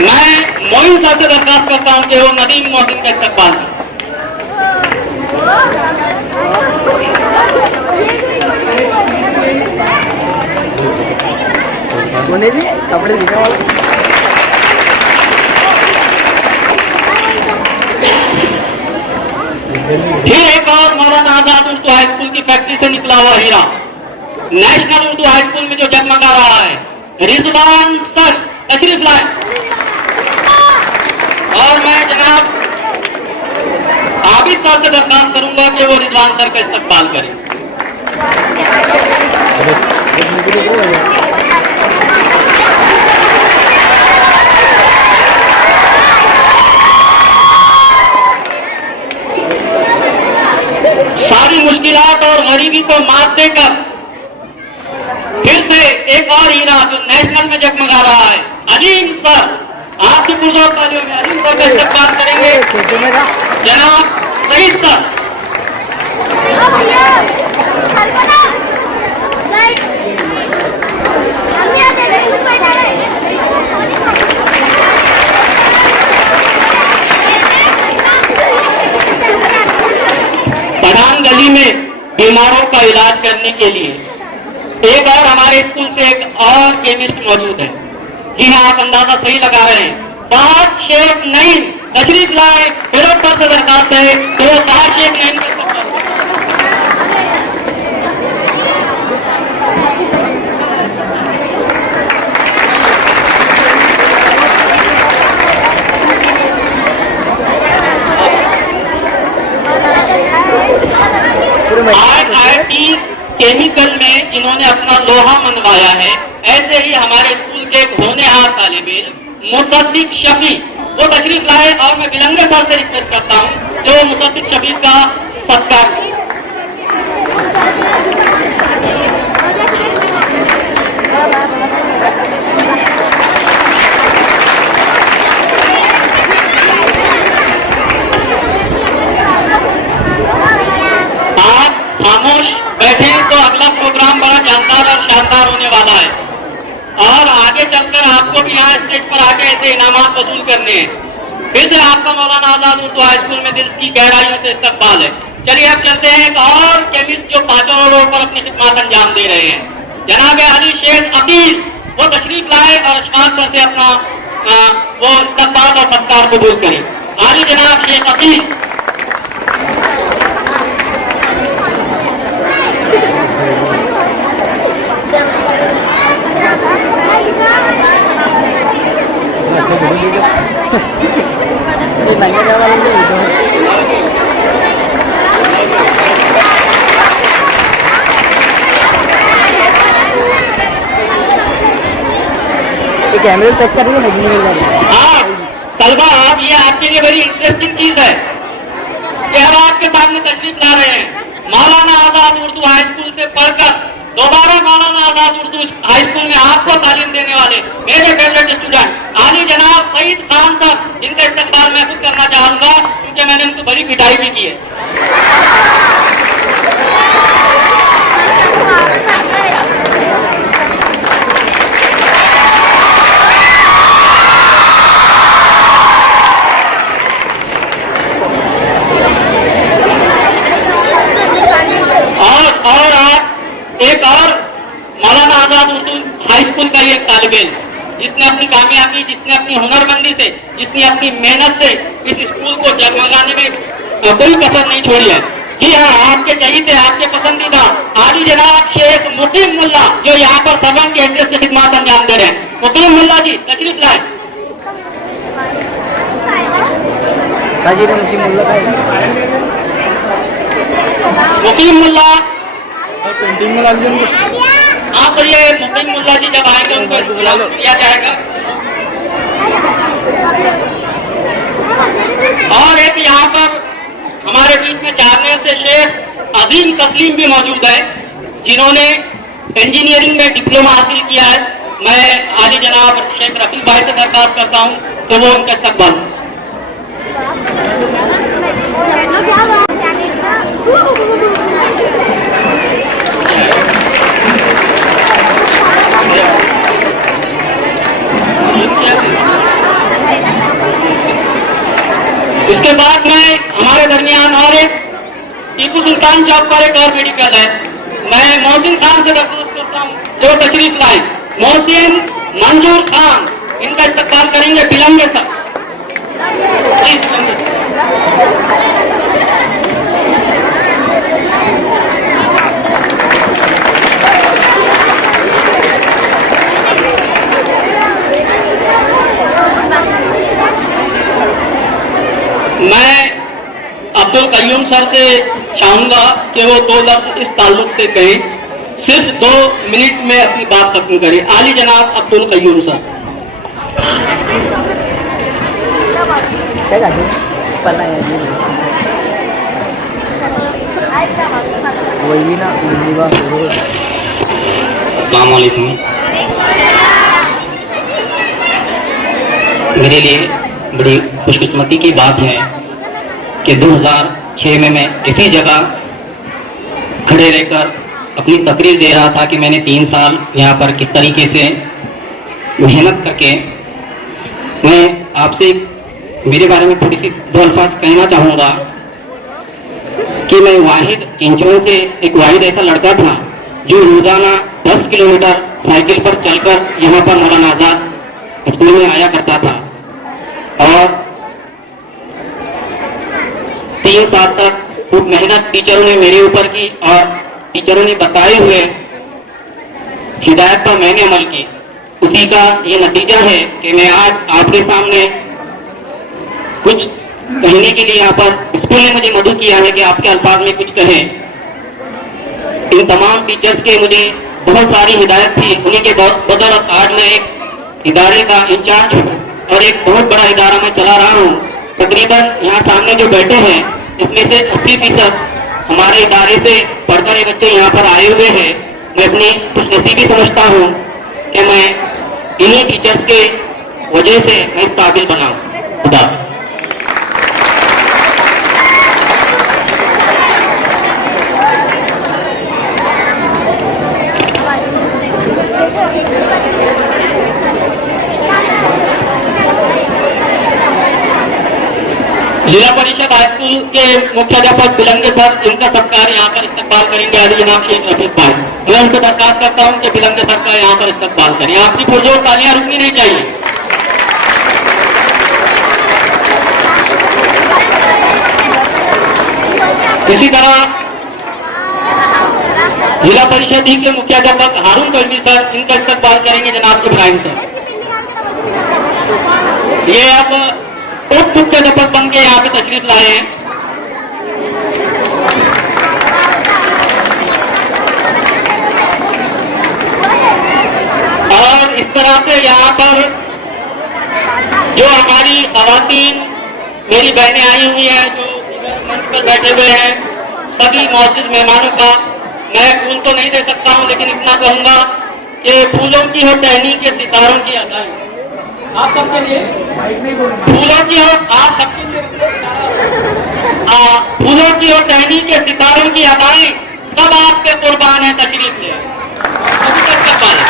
मैं मोइन साहब से दरखास्त करता हूं कि वो नदीम मोहसिन का इस्तकबाल करें। भी कपड़े दिखा वाला। फिर एक और मौलाना आजाद उर्दू हाई स्कूल की फैक्ट्री से निकला हुआ हीरा, नेशनल उर्दू हाई स्कूल में जो जगमगा रहा है, रिजवान सर, तशरीफ लाए। और मैं जनाब आबिद साहब से दरखास्त करूंगा कि वो रिजवान सर का इस्तकबाल करें। मुश्किलात और गरीबी को मात देकर फिर से एक और हीरा जो नेशनल में जगमगा रहा है, अलीम सर, आपकी पुरजोर तालियों में अलीम सर का इस्तेमाल करेंगे जनाब सईद सर। पठान गली में बीमारों का इलाज करने के लिए एक और हमारे स्कूल से एक और केमिस्ट मौजूद है। जी हाँ, आप अंदाजा सही लगा रहे हैं। 5 शेख नईम तशरीफ लाए, फिरोजपुर से दरखास्त है तो वो 5 शेख नईम के साथ RIT केमिकल में जिन्होंने अपना लोहा मनवाया है, ऐसे ही हमारे स्कूल के एक होनहार तालिब इल्म मुसद्दिक शफी वो तशरीफ लाए और मैं बिलंगे सर से रिक्वेस्ट करता हूँ जो मुसद्दिक शफी का सत्कार करें। आप खामोश बैठे तो अगला प्रोग्राम बड़ा जानदार और शानदार होने वाला है और आगे चलकर आपको भी यहाँ स्टेज पर आके ऐसे इनामात वसूल करने हैं। फिर से आपका मौलाना आजाद उर्दू हाई स्कूल में दिल की गहराइयों से इस्तकबाल है। चलिए अब चलते हैं एक और केमिस्ट जो 5 रोड पर अपनी खिदमत अंजाम दे रहे हैं, जनाब अली शेख अकील, वो तशरीफ लाए और अशफाक सर से अपना वो इस्तकबाल और सत्कार कबूल करें। आली जनाब शेख अकील। ये लंगे वाला ये कैमरे टच कर रही है। हाँ तलबा, आप ये आपके लिए बड़ी इंटरेस्टिंग चीज है कि हम आपके सामने तशरीफ ला रहे हैं मौलाना आजाद उर्दू हाई स्कूल से पढ़कर दोबारा मौलाना आजाद उर्दू हाई स्कूल में आपको तालीम देने वाले मेरे फेवरेट स्टूडेंट आली जनाब सईद खान साहब, जिनका इस्तेमाल मैं खुद करना चाहूंगा क्योंकि मैंने उनको बड़ी पिटाई भी की है। और आप एक और मौलाना आजाद उर्दू हाई स्कूल का ये तालिब इल्म जिसने अपनी कामयाबी, जिसने अपनी हुनरमंदी से, जिसने अपनी मेहनत से इस स्कूल को जगमगाने में कोई कसर नहीं छोड़ी है। जी हाँ, आपके चहीते, आपके पसंदीदा आली जनाब शेख मुकीम मुल्ला जो यहाँ पर सर्वेंट की हैसियत से खिदमत अंजाम दे रहे हैं। मुकीम मुल्ला जी तशरीफ लाए। मुकीम मुल्ला पेंटिंग में लग जाएंगे। हाँ तो ये मुकीम मुल्ला जी जब आएंगे उनको सलाम किया जाएगा। और एक यहाँ पर हमारे बीच में चारने से शेख अजीम तस्लीम भी मौजूद है जिन्होंने इंजीनियरिंग में डिप्लोमा हासिल किया है। मैं आली जनाब शेख रफीक भाई से दरखास्त करता हूँ तो वो उनका इस्तकबाल। इसके बाद में हमारे दरमियान और एक टीपू सुल्तान चौक पर एक और मेडिकल है। मैं मोहसिन खान से दरखास्त करता हूँ जो तशरीफ लाए। मोहसिन मंजूर खान, इनका इस्तकबाल करेंगे बिलंगे सर। मैं अब्दुल कयूम सर से चाहूंगा कि वो 2 लफ्ज इस ताल्लुक से कहें, सिर्फ 2 मिनट में अपनी बात खत्म करें। आली जनाब अब्दुल कयूम सर। वही भी ना अस्सलाम वालेकुम। मेरे लिए बड़ी खुशकिस्मती की बात है कि 2006 में मैं इसी जगह खड़े रहकर अपनी तकरीर दे रहा था कि मैंने 3 साल यहाँ पर किस तरीके से मेहनत करके, मैं आपसे मेरे बारे में थोड़ी सी 2 अल्फाज कहना चाहूँगा कि मैं वाहिद चिंचों से एक वाहिद ऐसा लड़का था जो रोजाना 10 किलोमीटर साइकिल पर चलकर यहाँ पर मौलाना आजाद स्कूल में आया करता था और 3 साल तक खूब मेहनत टीचरों ने मेरे ऊपर की और टीचरों ने बताए हुए हिदायत पर मैंने अमल की। उसी का ये नतीजा है कि मैं आज आपके सामने कुछ कहने के लिए यहाँ पर स्कूल ने मुझे मदद किया है कि आपके अल्फाज में कुछ कहें। इन तमाम टीचर्स के मुझे बहुत सारी हिदायत थी, उन्हीं के बदौलत आज मैं एक इदारे का इंचार्ज हूँ और एक बहुत बड़ा इदारा मैं चला रहा हूँ। तकरीबन यहाँ सामने जो बैठे हैं इसमें से 80% हमारे इदारे से पढ़कर ये बच्चे यहाँ पर आए हुए हैं। मैं अपनी खुशनसीबी समझता हूँ कि मैं इन्हीं टीचर्स के वजह से मैं इस काबिल बना हूँ। खुदा जिला परिषद हाई स्कूल के मुख्याध्यापक बिलंगे सर, इनका सत्कार यहाँ पर इस्तकबाल करेंगे आदि जनाब शेख रफीक भाई। मैं उनसे दरखास्त करता हूँ कि बिलंगे सर का यहाँ पर इस्तकबाल करें। आपकी पुरजोर तालियां रुकनी नहीं चाहिए। इसी तरह जिला परिषद के मुख्याध्यापक हारून कलवी सर, इनका इस्तकबाल करेंगे जनाब इब्राहिम सर। ये अब उप मुख्याध्यापक बन के यहाँ पे तशरीफ लाए हैं। और इस तरह से यहाँ पर जो हमारी खवातीन मेरी बहनें आई हुई हैं, जो मंच पर बैठे हुए हैं, सभी मौजूद मेहमानों का मैं फूल तो नहीं दे सकता हूँ, लेकिन इतना कहूँगा कि फूलों की हो टहनी के सितारों की अदाएं आप सबके लिए, फूलों की हो आप सबके लिए, फूलों की हो टहनी के सितारों की अदाएं सब आपके कुर्बान है। तशरीफ ले अभी तक कर पाए।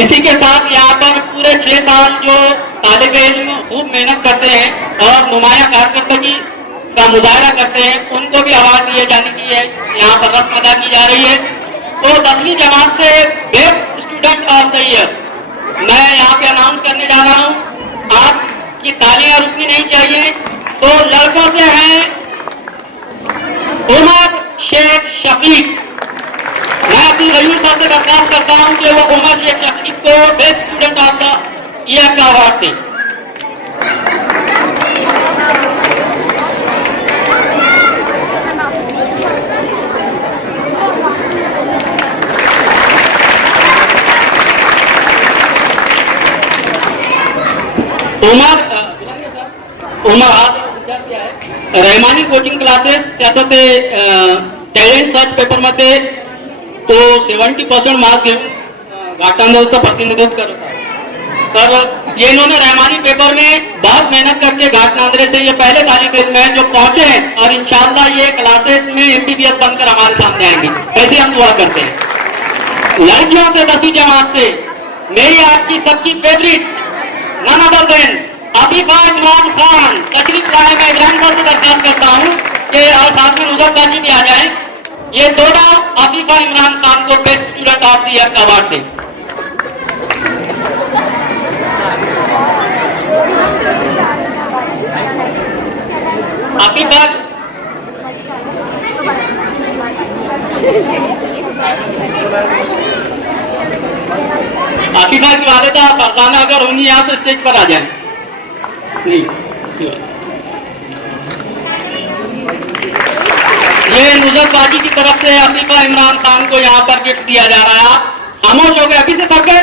इसी के साथ यहाँ पर पूरे 6 साल जो तालिब इल्म खूब मेहनत करते हैं और नुमाया कारकर्दगी का मुजाहरा करते हैं, उनको भी अवार्ड दिए जाने की है यहाँ पर रस्म अदा की जा रही है। तो 10वीं जमात से best student of the year मैं यहाँ पे अनाउंस करने जा रहा हूँ। आपकी तालियां रुकनी नहीं चाहिए। तो लड़कों से हैं उमर शेख शफीक। मैं अपनी गयूर साहब से दरखास्त करता हूँ कि वो उमर शेख शफीक को best student of the year का अवार्ड दें। रहमानी कोचिंग क्लासेस त्याचं ते टॅलेंट सर्च पेपरमध्ये तो 70% मार्क घेऊन घाटांदळचं प्रतिनिधित्व करत आहे। तर ये इन्होंने रहमानी पेपर में बहुत मेहनत करके घाटनांदरे से ये पहले तालिब इल्म है जो पहुंचे हैं और इंशाल्लाह ये क्लासेस में MBBS बनकर हमारे सामने आएंगे। ऐसे हम दुआ करते हैं। लड़कियों से 10वीं जमात से मेरी आपकी सबकी favourite none other than Afifa Imran Khan तशरीफ लाए। मैं इमरान खान से दरखास्त करता हूँ कि और साथ में नुजर बाजी भी आ जाए। ये दोनों आफिफा इमरान खान को best student of the year का अवार्ड दें। आफिफा आफिफा की वालिदा फरजाना अगर होंगी यहाँ तो स्टेज पर आ जाए। ये नुजरतबाजी की तरफ से अफ्रीका इमरान खान को यहाँ पर गिफ्ट दिया जा रहा है। आप खामोश हो गए अभी से थक गए?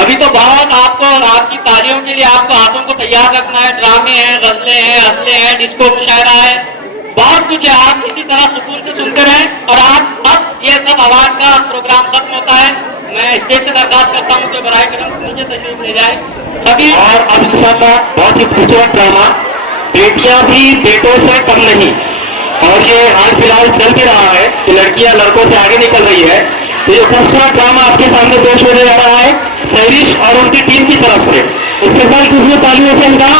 अभी तो बहुत आपको और आपकी तालियों के लिए आपको हाथों को तैयार रखना है। ड्रामे हैं, गजलें हैं, हंसले हैं, डिस्को मुशायरा है, बहुत कुछ है। आप इसी तरह सुकून से सुनते रहें। और अब ये सब आवाज का प्रोग्राम खत्म होता है। मैं स्टेज से दरखास्त करता हूँ कि बराए करम नीचे तशरीफ ले जाए सभी। और अब इंशाल्लाह बहुत ही खूबसूरत ड्रामा बेटियां भी बेटों से कम नहीं, और ये हाल फिलहाल चल भी रहा है कि लड़कियां लड़कों से आगे निकल रही है। तो ये खूबसूरत ड्रामा आपके सामने पेश होने जा रहा है सहरिश और उनकी टीम की तरफ से। उसके साथ दूसरी तालियों से इनका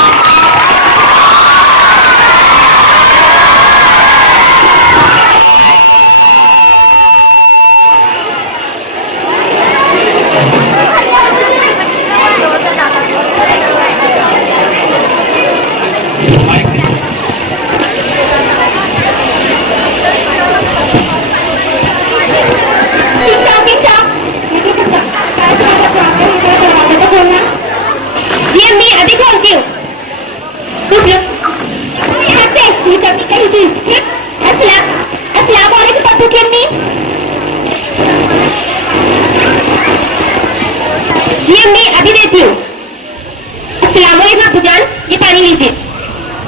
ये मैं अभी खोलती हूँ। कुछ लोग यहाँ से ये कभी कहीं थी। अस्सलाम वालेकुम पप्पू की अम्मी। ये मैं अभी देती हूँ। अस्सलाम वालेकुम अब्बू जान, ये पानी लीजिए।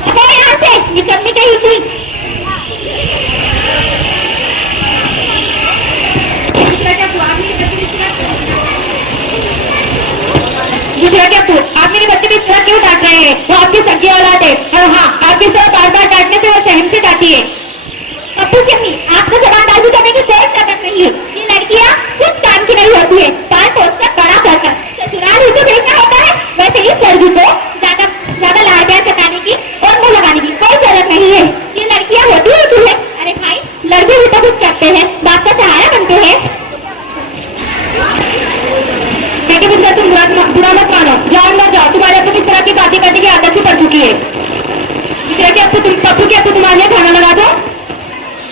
अब यहाँ से ये कभी कहीं थी। दूसरा क्या पूछ, आप मेरे बच्चे को इस तरह क्यों डांट रहे हैं? वो आपकी सगी औलाद है। और हाँ, आपकी तरह बार बार डांटने से वो सहम से डांटी है। पप्पू की अम्मी, आपको जबानबाजी करने की कोई जरूरत नहीं है। ये लड़कियाँ कुछ काम की नहीं होती है। बाल पोछकर बड़ा करकर ससुराल ही तो भेजना होता है। वैसे इस लड़की को ज्यादा लाड़ प्यार सताने की और मुँह लगाने की कोई जरूरत नहीं है। ये लड़कियाँ होती है। अरे भाई, लड़के भी तो कुछ करते हैं, बाप का सहारा बनते हैं। तुम बुरा मत मानो, जान मत जाओ। तुम्हारे अपने किस तरह की बातें करने की आदत ही पड़ चुकी है। पप्पू के आपको तुम्हारे लिए खाना लगा दो।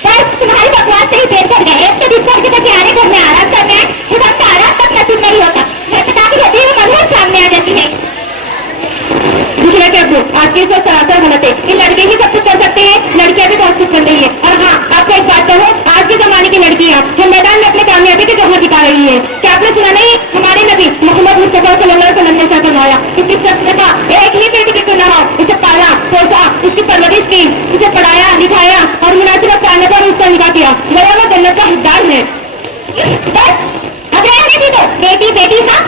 बस तुम्हारी बकवास से ही पेट भर गए। एक तो बिस्तर के तक आने घर में आराम करना है, खुदा का आराम तक नसीब नहीं होता। घर पे ताकि होती है मजबूर सामने आ जाती है। दूसरे के अब्बू, आपके साथ सरासर गलत है। इन लड़के ही सब कुछ कर सकते हैं, लड़कियां भी बहुत कुछ कर रही है। और हाँ, आपको एक बात कहूँ, आज के जमाने की लड़कियां जो मैदान में अपनी कामयाबी के जौहर दिखा रही है। क्या आपने सुना नहीं, हमारे नबी मोहम्मद मुस्तफा सल्लल्लाहु अलैहि वसल्लम ने फरमाया, किसी शख्स ने कहा एक ही बेटी की क्यों ना हो, इसे पाला पोसा, इसकी परवरिश की, इसे पढ़ाया लिखाया और मुनासिब पालने पर उसका निकाह किया, गया वो जन्नत का हिस्सेदार है। बस अब रहने दी तो बेटी बेटी था।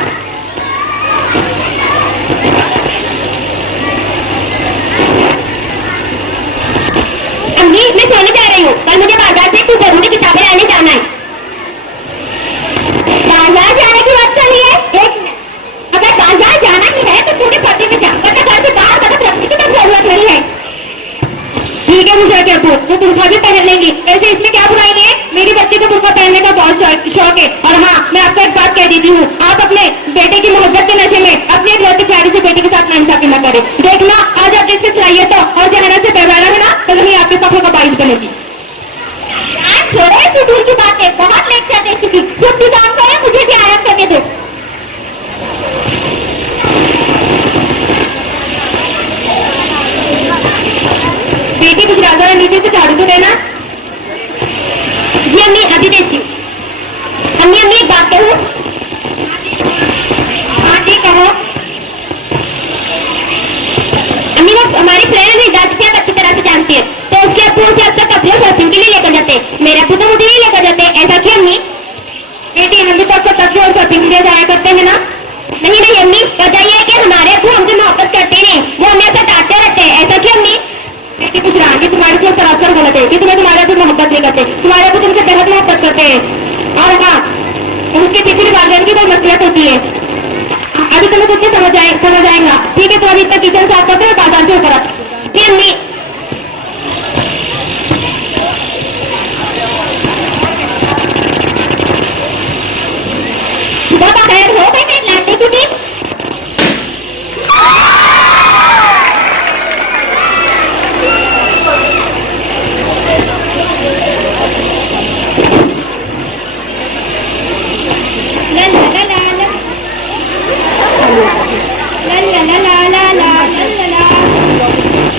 अम्मी, मैं सोने जा रही हूँ। कल मुझे बाजार से कुछ जरूरी किताबें लाने जाना है। बाजार जाने की बात चली है। अगर बाजार जाना ही है तो पूरे पते में जा, वरना घर से बाहर कदम रखने की तो जरूरत नहीं है। ठीक है मुझे क्या पूछ, तो बुर्का भी पहन लेंगी। वैसे इसमें क्या बुराई है? मेरी बच्ची को बुर्का पहनने का बहुत शौक है। और हाँ, मैं आपको एक बात कह देती हूँ, आप अपने बेटे की मोहब्बत के नशे में अपने इकलौती प्यारी से बेटे के साथ नाइंसाफी न करें। देखना, आज आप इससे चाहिए तो और जहरा से बेवड़ा है ना, तो वही आपके पक्के का बाइस बनेगी। छोड़े तू दूर की बात है, बहुत लेक्चर दे चुकी। खुद भी काम करे, मुझे भी आराम करने दो। बेटी कुछ राजा नीचे से झाड़ू तो देना। जी अम्मी, अभी देती हूँ। अम्मी एक बात कहूँ? हाँ जी कहो। अम्मी, वो हमारी फ्रेंड है, दादी आप अच्छी तरह से जानती है, तो उसके अब्बू से अब तक कपड़े शॉपिंग के लिए लेकर जाते। मेरे अब्बू तो मुझे नहीं लेकर जाते। ऐसा क्यों अम्मी? बेटी, हम भी तो आपको कपड़े और शॉपिंग के लिए जाया करते हैं ना। नहीं अम्मी, बताइए कि हमारे अब्बू हमसे मोहब्बत करते नहीं, वो हमें ऐसा डांटते रहते हैं। ऐसा क्यों अम्मी? बेटी कुछ रहा कि तुम्हारी सोच सरासर गलत है कि तुम्हें तुम्हारे अब्बू मोहब्बत नहीं करते। तुम्हारे अब्बू तुमसे बेहद मोहब्बत करते हैं। और हाँ, उसके पीछे वालदेन की कोई मसलियत होती है। अभी तुम्हें कुछ नहीं समझ आएगा। ठीक है, तो अभी इतना किचन साफ करते हैं, बाजार से ऊपर आते। अम्मी, बहुत खैर हो गई मेरी लाडली की भी। ला ला ला ला ला ला ला ला ला ला ला।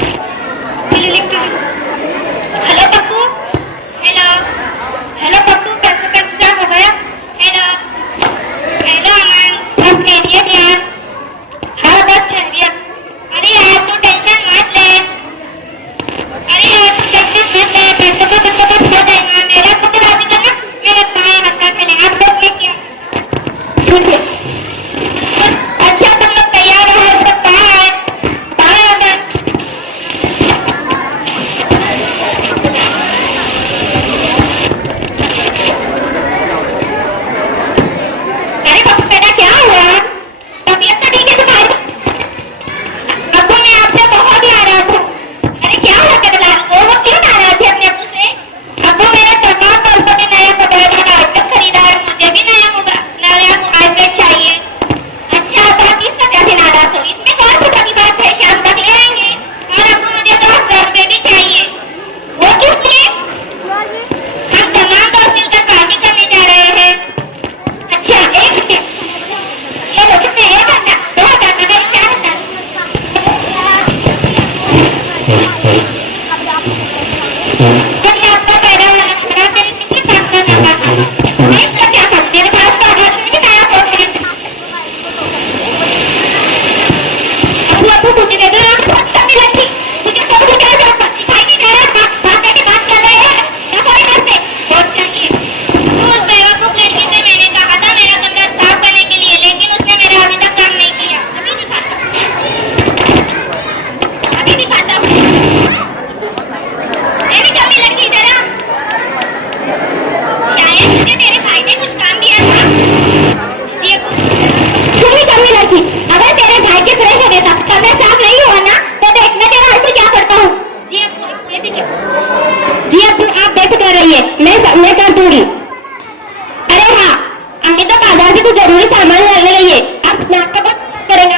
अभी तो जरूरी सामान लाने गई है। आप नाक का बंद करेगा।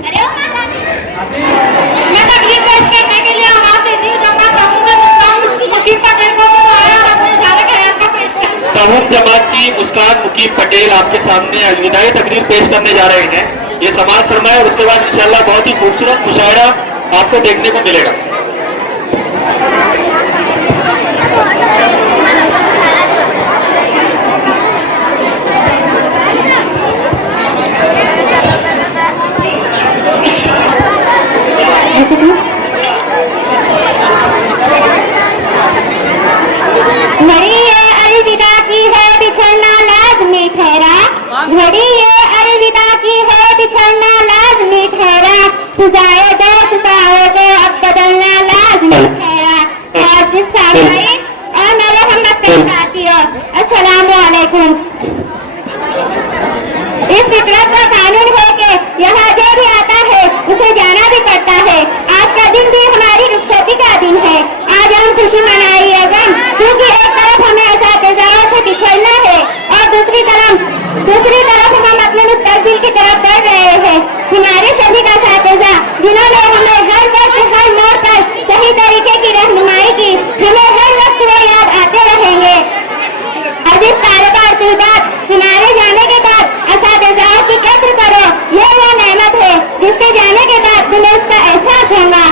अरे ओ मैं तकलीफ पेश करने के लिए आवाज देती हूँ। जब मैं कहूँगा मुकीम पटेल को आया अपने सारे ख्याल का पेश कर। तहूम जमात की मुस्कान मुकीम पटेल आपके सामने अलविदाई तकरीर पेश करने जा रहे हैं। ये समाज फरमाए और उसके बाद इंशाल्लाह बहुत ही खूबसूरत मुशायरा आपको देखने को मिलेगा। घड़ी ये अलविदा की है बिछड़ना लाजमी ठहरा। घड़ी ये अलविदा की है बिछड़ना लाजमी ठहरा। खुदाए दोस्त पाओगे अब बदलना लाजमी ठहरा। आज सामने और मेरे मोहम्मद के साथियों अस्सलाम वालेकुम। इस फितरत का कानून है कि यहाँ जो भी आता है उसे जाना भी पड़ता है। आज का दिन भी हमारी रुखसती का दिन है। आज हम खुशी मनाइए गम, क्योंकि एक तरफ हमें असातिज़ाओं से बिछड़ना है और दूसरी तरफ हम अपने मुस्तक़बिल की तरफ बढ़ रहे हैं। हमारे सभी का असातिज़ा जिन्होंने हमें हर वक्त हर मोड़ पर सही तरीके की रहनुमाई की, हमें हर वक्त वो याद आते रहेंगे। अजीज तालिबात तलबात, हमारे जाने के बाद असातिज़ाओं की कद्र करो। ये वो नेमत है जिसके जाने के बाद तुम्हें उसका एहसास होगा।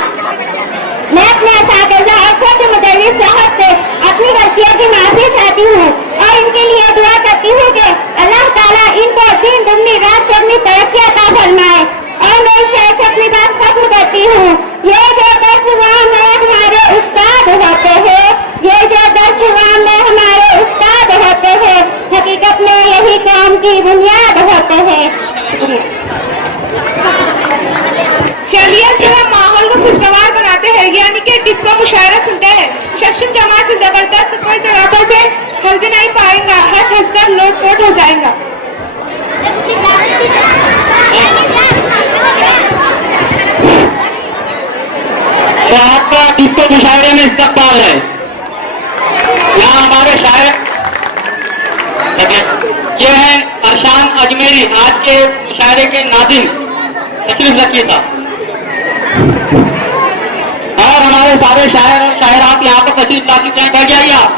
मैं अपने असातिज़ा और खुद मुदर्रिस साहब से अपनी गलतियों की माफी चाहती हूँ और इनके लिए दुआ करती हूँ कि अल्लाह ताला इनको दिन दुगनी रात चौगनी तरक्की अता फरमाए। और मैं शेर से अपनी बात खत्म करती हूँ। ये जो 10 हुआ में हमारे उस्ताद होते हैं, ये जो 10 हुआ में हमारे उस्ताद होते हैं, हकीकत में यही काम की बुनियाद होते हैं। चलिए फिर हम माहौल को खुशगवार बनाते हैं, यानी कि डिस्को मुशायरा सुनते हैं। शशम जमात से जबरदस्त कोई जगहों से हल भी नहीं पाएगा, हंस हंसकर लोटपोट हो जाएगा। तो आपका डिस्को मुशायरे में इस्तकबाल है। यहाँ हमारे शायर ये है अरशान अजमेरी, आज के मुशायरे के नाज़िम तशरीफ रखिए साहब। और हमारे सारे शायर और शायरात यहाँ पर तशरीफ ला चुके हैं। बैठ जाइए आप।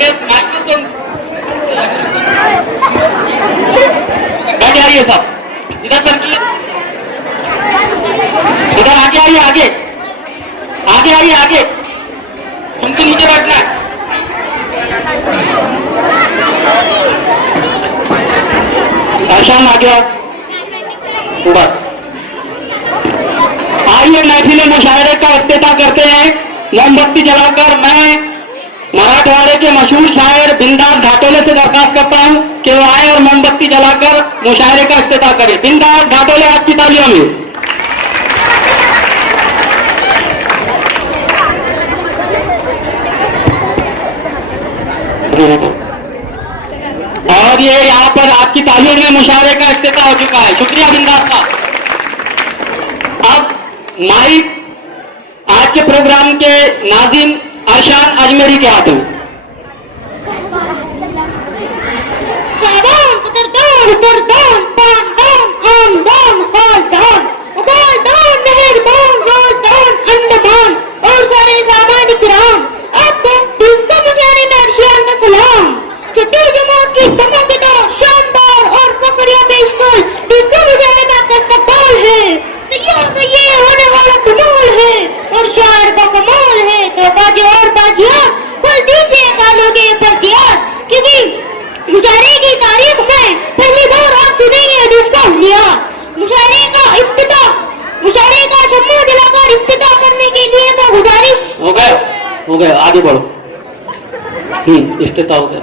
ये माइक्रोफोन बैठ जाइए सब। इधर सर की इधर आगे आइए, आगे आगे आइए, आगे उनके नीचे बैठना है। आशान आ गया बस। आइए महफिल मुशायरे का इफ्तिताह करते हैं मोमबत्ती जलाकर। मैं मराठवाड़े के मशहूर शायर बिंदास घाटोले से दरखास्त करता हूं कि वो आए और मोमबत्ती जलाकर मुशायरे का इफ्तिताह करें। बिंदास घाटोले आपकी तालियों में। और ये यहाँ पर आपकी तालियों में मुशायरे का इफ्तिताह हो चुका है। शुक्रिया बिंदास का। अब माइक आज के प्रोग्राम के नाज़िम अरशान अजमेरी के हाथों। मुशायरे की तारीख में पहली बार आप सुनेंगे जिसका लिया मुशायरे का इफ्तिताह, मुशायरे का शम्मा दिलाकर इफ्तिताह करने के लिए मैं गुजारिश। हो गए आगे बढ़ो। इफ्तिताह हो गया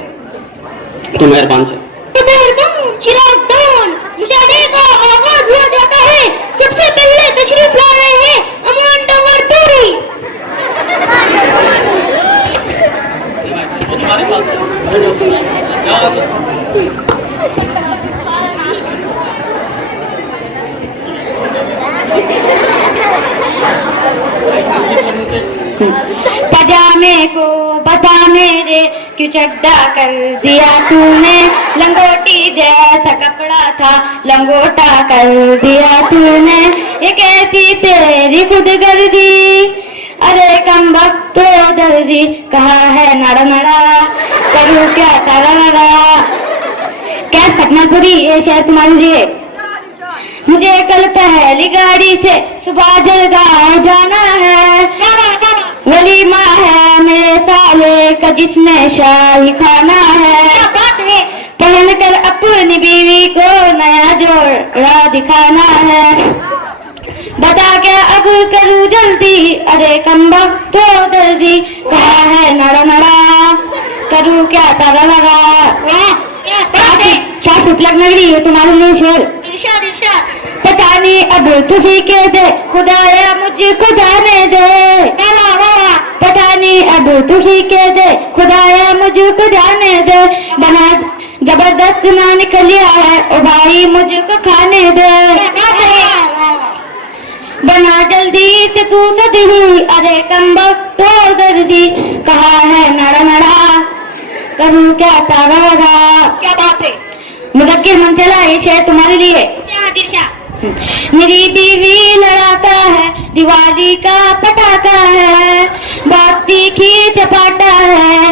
तो मेहरबान से चिरागदान मुशायरे का आगाज हुआ जाता है। सबसे पहले तशरीफ ला रहे हैं अमान डवर टूरी। पजामे को बता मेरे क्यों चड्डा कर दिया तूने, लंगोटी जैसा सा कपड़ा था लंगोटा कर दिया तूने, ये कैसी तेरी खुदगर्जी। अरे कम वक्त दर्जी कहा है नड़ा नड़ा, करूँ क्या तारा नड़ा। क्या सपनापुरी ये शहर तुम्हारे लिए। मुझे कल पहली गाड़ी से सुबह जलगांव जाना है, वलीमा है मेरे साले का जिसमें शाही खाना है। पहन कर अपनी बीवी को नया जोड़ा दिखाना है, बता क्या अब करूँ जल्दी। अरे कम वक्त तो दर्जी कहा है नड़ा नड़ा, करूँ क्या तारा लगा। क्या सुपलग नगरी है तुम्हारे लिए शेर। पता नहीं अब तुझी के दे खुदाया मुझको जाने दे, पता नहीं अब तुझी के दे खुदाया मुझको जाने दे। बना जबरदस्त ना निकलिया है ओ भाई मुझको खाने दे, बना जल्दी से तू सदी। अरे कम वक्त तो दर्जी कहा है नड़ा नड़ा, करूँ क्या तारा लगा। क्या बात है मुदक्किर मन चला ये शेर तुम्हारे लिए। मेरी बीवी लड़ाता है दिवाली का पटाखा है, बात तीखी चपाटा है।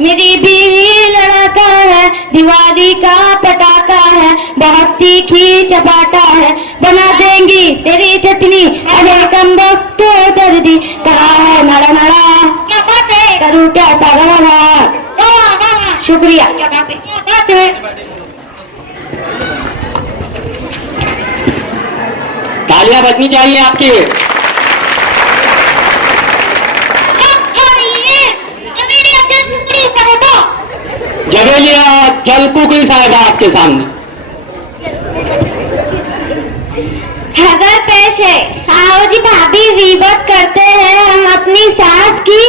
मेरी बीवी लड़ाता है दिवाली का पटाखा है, बहुत तीखी चपाटा है। बना देंगी तेरी चटनी अरे कम वक्त तो दर्दी कहा है नड़ा नड़ा, करूँ क्या तारा लगा। शुक्रिया। क्या बात है। तालियां बजनी चाहिए आपकी। जवेलिया जलकुकड़ी साहब आपके सामने। अगर पेश है आओ जी भाभी गीबत करते हैं हम अपनी सास की,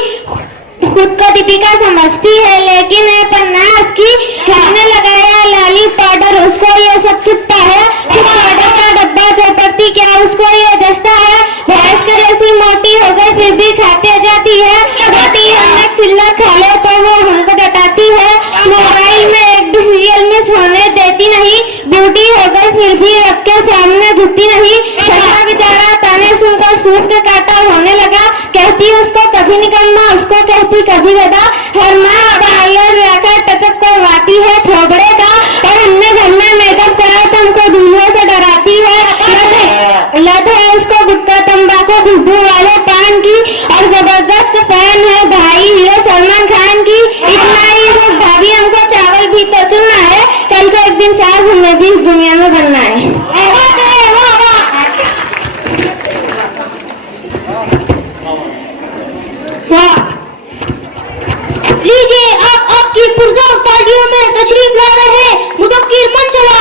खुद को दीपिका समझती है लेकिन है पन्नास की। हमने लगाया लाली पाउडर उसको ये सब छुपता है, पाउडर का डब्बा चौपड़ती क्या उसको ये दस्ता है। भैंस के जैसी मोटी हो गई फिर भी खाते जाती है, रोटी हमने चिल्ला खा ले तो वो हमको डटाती है। मोबाइल में एक भी सीरियल में सोने देती नहीं, बूढ़ी हो गई फिर भी रख के सामने घुटती नहीं। सच्चा बेचारा ताने सुनकर सूट के काटा होने लगा, कहती उसको कभी निकलना उसको कहती कभी गदा। हर माँ पार्लर जाकर टचअप करवाती है थोबड़े का, और हमने घर में मेकअप करा तो हमको दूल्हों से डराती है। लत है उसको गुटखा तंबाकू खुशबू वाले पान की, और जबरदस्त फैन है भाई हीरो सलमान खान की। इतना ही वो भाभी हमको चावल भी तो चुनना है, कल को एक दिन सास हमें भी इस दुनिया में बनना है। लीजिए आप आपकी पुरजोर तालियों में तशरीफ ला रहे हैं मुदक्किर मंचला।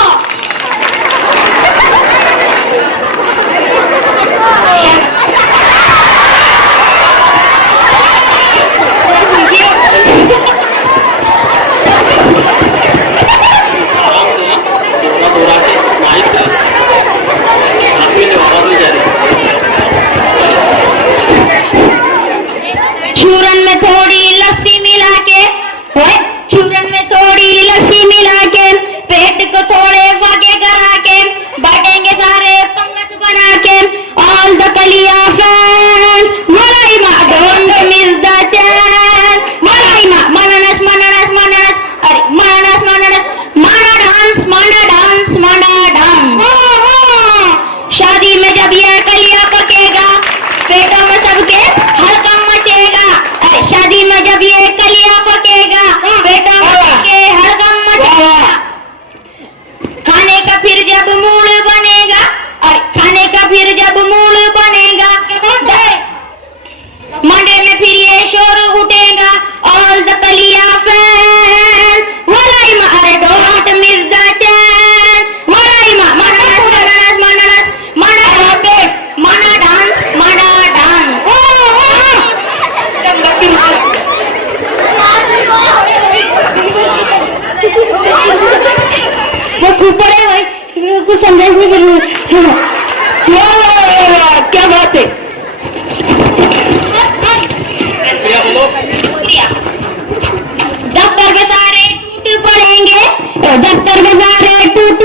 चूरन में थोड़ी लस्सी मिला के, चूरन में थोड़ी लस्सी मिला के, पेट को थोड़े वागे करा के, बांटेंगे सारे पंगत बना के। ऑल द कलिया फैन मलाई मा डोंट मिस द चांस, मलाई मा मननस मननस मननस, अरे मननस मननस माना डांस माना डांस माना डांस। शादी में जब ये कलिया पकेगा पेटों में सबके हल्का मचेगा। शादी में जब ये कलिया पकेगा पेटों में सबके हल्का मचेगा। खाने का फिर जब मूड बनेगा, खाने का फिर जब मूड बनेगा, मंडे में फिर ये शोर उठेगा। ऑल द कलिया फैन मलाई मा अरे डोंट मिस द चांस, मलाई मा मननस मननस मननस मना पेट मना डांस मना डांस। वो ऊपर है भाई कुछ संदेश नहीं करूँ। क्या बात है। दफ्तर के सारे टूट पड़ेंगे, दफ्तर के सारे टूट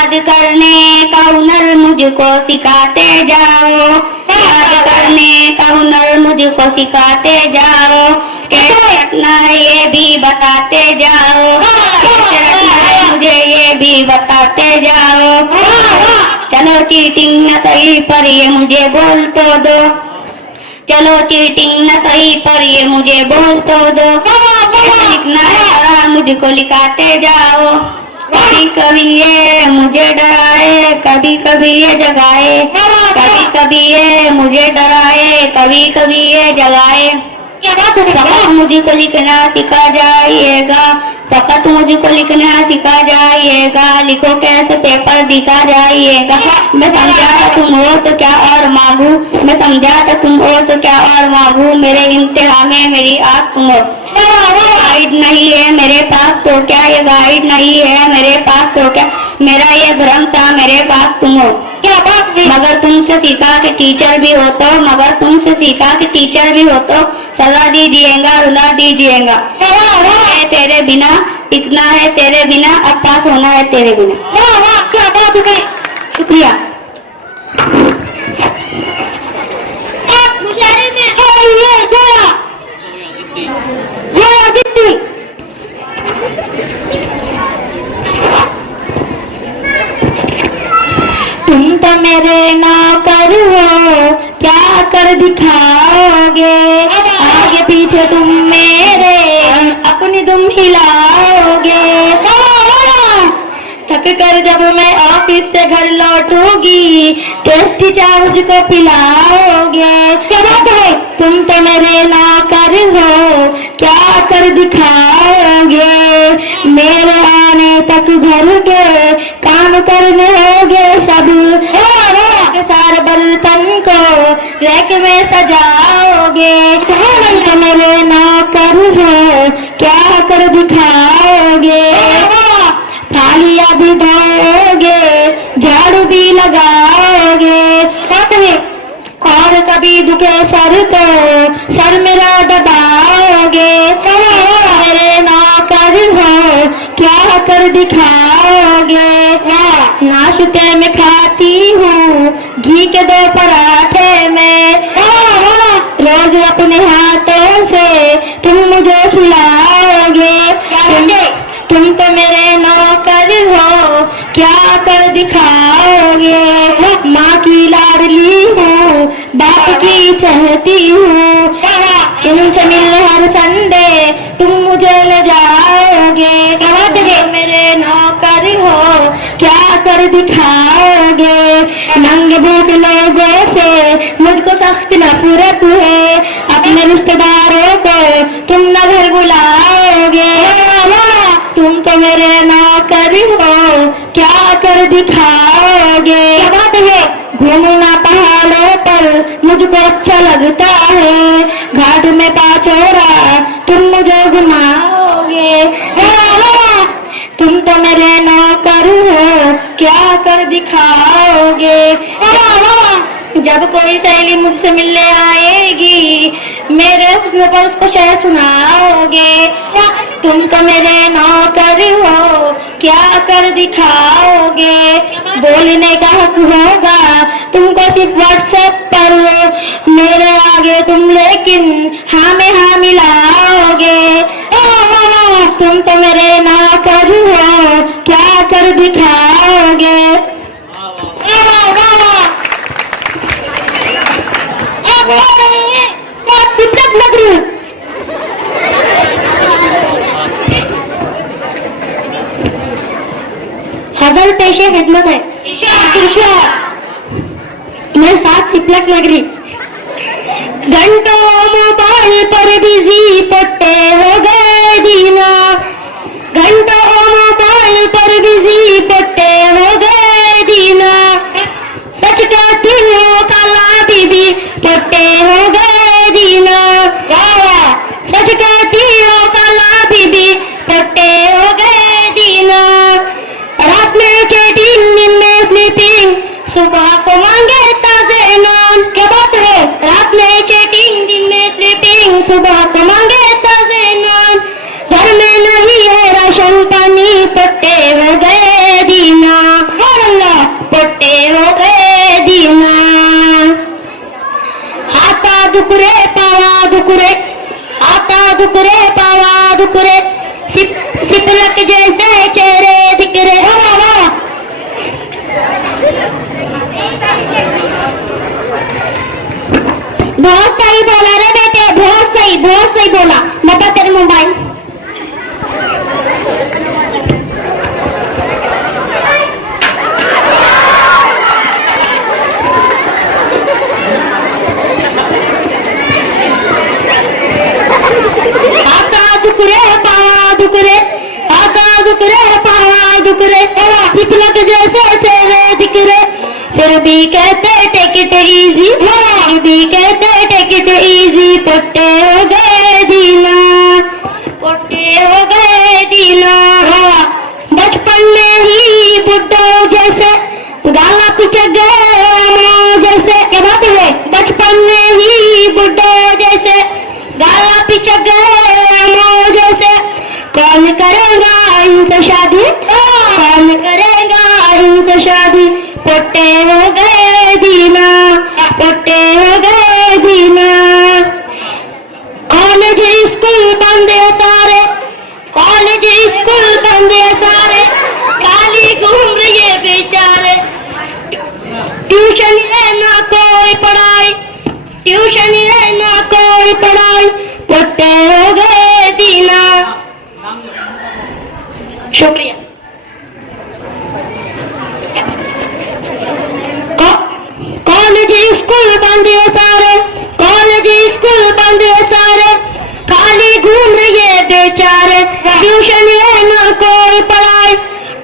याद करने का हुनर मुझको सिखाते जाओ, याद करने का हुनर मुझको सिखाते जाओ, कैसे रखना है ये भी बताते जाओ, कैसे रखना है मुझे ये भी बताते जाओ। चलो चीटिंग न सही पर ये मुझे बोल तो दो, चलो चीटिंग न सही पर ये मुझे बोल तो दो, लिखना है पढ़ा मुझको लिखाते जाओ। कभी कभी ये मुझे डराए, कभी कभी ये जगाए, कभी कभी ये मुझे डराए, कभी कभी ये जगाए। फकत मुझको लिखना सिखा जाइएगा, फकत मुझको लिखना सिखा जाइएगा, लिखो कैसे पेपर दिखा जाइएगा। मैं समझा तुम हो तो क्या और मांगू, मैं समझा तो तुम हो तो क्या और मांगू, मेरे इम्तिहान में मेरी आस तुम हो। गाइड नहीं है मेरे पास तो क्या, ये गाइड नहीं है मेरे पास तो क्या, मेरा ये भ्रम था मेरे पास तुम हो। क्या बात है? मगर तुमसे सीखा कि टीचर भी हो तो, मगर तुमसे सीखा कि टीचर भी हो तो सजा दीजिएगा, रुला दीजिएगा। है तेरे बिना टिकना है तेरे बिना, अब पास होना है तेरे बिना। वाह वाह क्या बात है, शुक्रिया। मुशायरे में ये जोया जिद्दी, तुम तो मेरे नौकर हो, क्या कर दिखाओगे, आगे पीछे तुम मेरे अपनी दुम हिलाओगे। थक कर जब मैं ऑफिस से घर लौटूंगी, टेस्टी चाय मुझको पिलाओगे। क्या बात है? तुम तो मेरे नौकर हो, क्या कर दिखाओगे, मेरे आने तक घर के काम करने होंगे सब, सारे बर्तन को रैक में सजाओगे। तुम तो मेरे नौकर हो, क्या कर दिखाओगे, थालियां भी धोओगे, झाड़ू भी लगाओगे। और कभी दुखे सर तो सर मेरा दबाओगे। मेरे नौकर हो, क्या कर दिखाओगे, नाश्ते में खाती हूँ घी के 2 पराठे में, रोज अपने हाथों से तुम मुझे खिलाओगे। तुम तो मेरे नौकर हो, क्या कर दिखाओगे, माँ की लाडली हूँ, बाप की चाहती हूँ, तुमसे मिलने हर संडे तुम मुझे ले जाओगे। मेरे नौकर हो, क्या कर दिखाओगे, नंगे बूट लोगों से मुझको सख्त नफरत है, अपने रिश्तेदारों को तुम न घर बुलाओगे। तुम तो मेरे नौकर हो, क्या कर दिखाओगे। क्या बात है? घूमना पहाड़ों पर मुझको अच्छा लगता है, घाट में पाचोरा तुम मुझे घुमाओगे। तुम तो मेरे नौकर हो, क्या कर दिखाओगे। जब कोई सहेली मुझसे मिलने आएगी, मेरे हुस्न पर उसको शेर सुनाओगे। तुम तो मेरे नौकर हो, क्या कर दिखाओगे, बोलने का हक होगा तुमको सिर्फ व्हाट्सएप पर, मेरे आगे तुम लेकिन हाँ में हाँ मिलाओगे। तुम तो मेरे नौकर हो, क्या कर दिखाओगे। हजर पेशे खिदमत है, मैं 7 सिपलक नगरी। घंटों मोबाइल पर बिजी पट्टे हो गए दीना, घंटों मोबाइल पर बिजी पट्टे हो गए दीना, सच कहती हो काला बीबी पट्टे हो गए दीना, सच कहती हो काला बीबी पट्टे हो गए दीना। रात में चैटिंग, दिन में स्लीपिंग, सुबह को मांगे ताजे नान। क्या बात है? रात में चैटिंग, दिन में स्लीपिंग, सुबह को मांगे ताजे नान। घर में नहीं है राशन पानी, पट्टे हो गए दीना। दुकुरे, आता दुकुरे पावा दुकुरे, सिपलक जैसे चेहरे दिख रहे। बहुत सही बोला रे बेटे, बहुत सही बोला। बता तेरे मोबाइल। आता दुकुरे पावा दुकुरे, आता दुकुरे पावा दुकुरे, सिपलक जैसे चेहरे दिख रहे। फिर भी कहते टेक इट इजी, फिर भी कहते टेक इट इजी। पोटे हो गए दीना, पोटे हो गए दीना। बचपन में ही बुड्ढो जैसे गाला पिचक गए जैसे। क्या बात है? बचपन में ही बुड्ढो जैसे गाला पिचक गए जैसे। कौन करेगा इनसे शादी, कौन करेगा इनसे शादी। पोटे हो गए दीना, पोटे हो गए दीना। कॉलेज स्कूल बंद है सारे, कॉलेज स्कूल बंद है सारे। खाली घूम रहे बेचारे। ट्यूशन है ना कोई पढ़ाई, ट्यूशन है ना कोई पढ़ाई। पोटे हो गए दीना। शुक्रिया। कॉलेज स्कूल बंद है सारे, कॉलेज स्कूल बंद है सारे। खाली घूम रहे बेचारे। ट्यूशन है ना कोई पढ़ाई,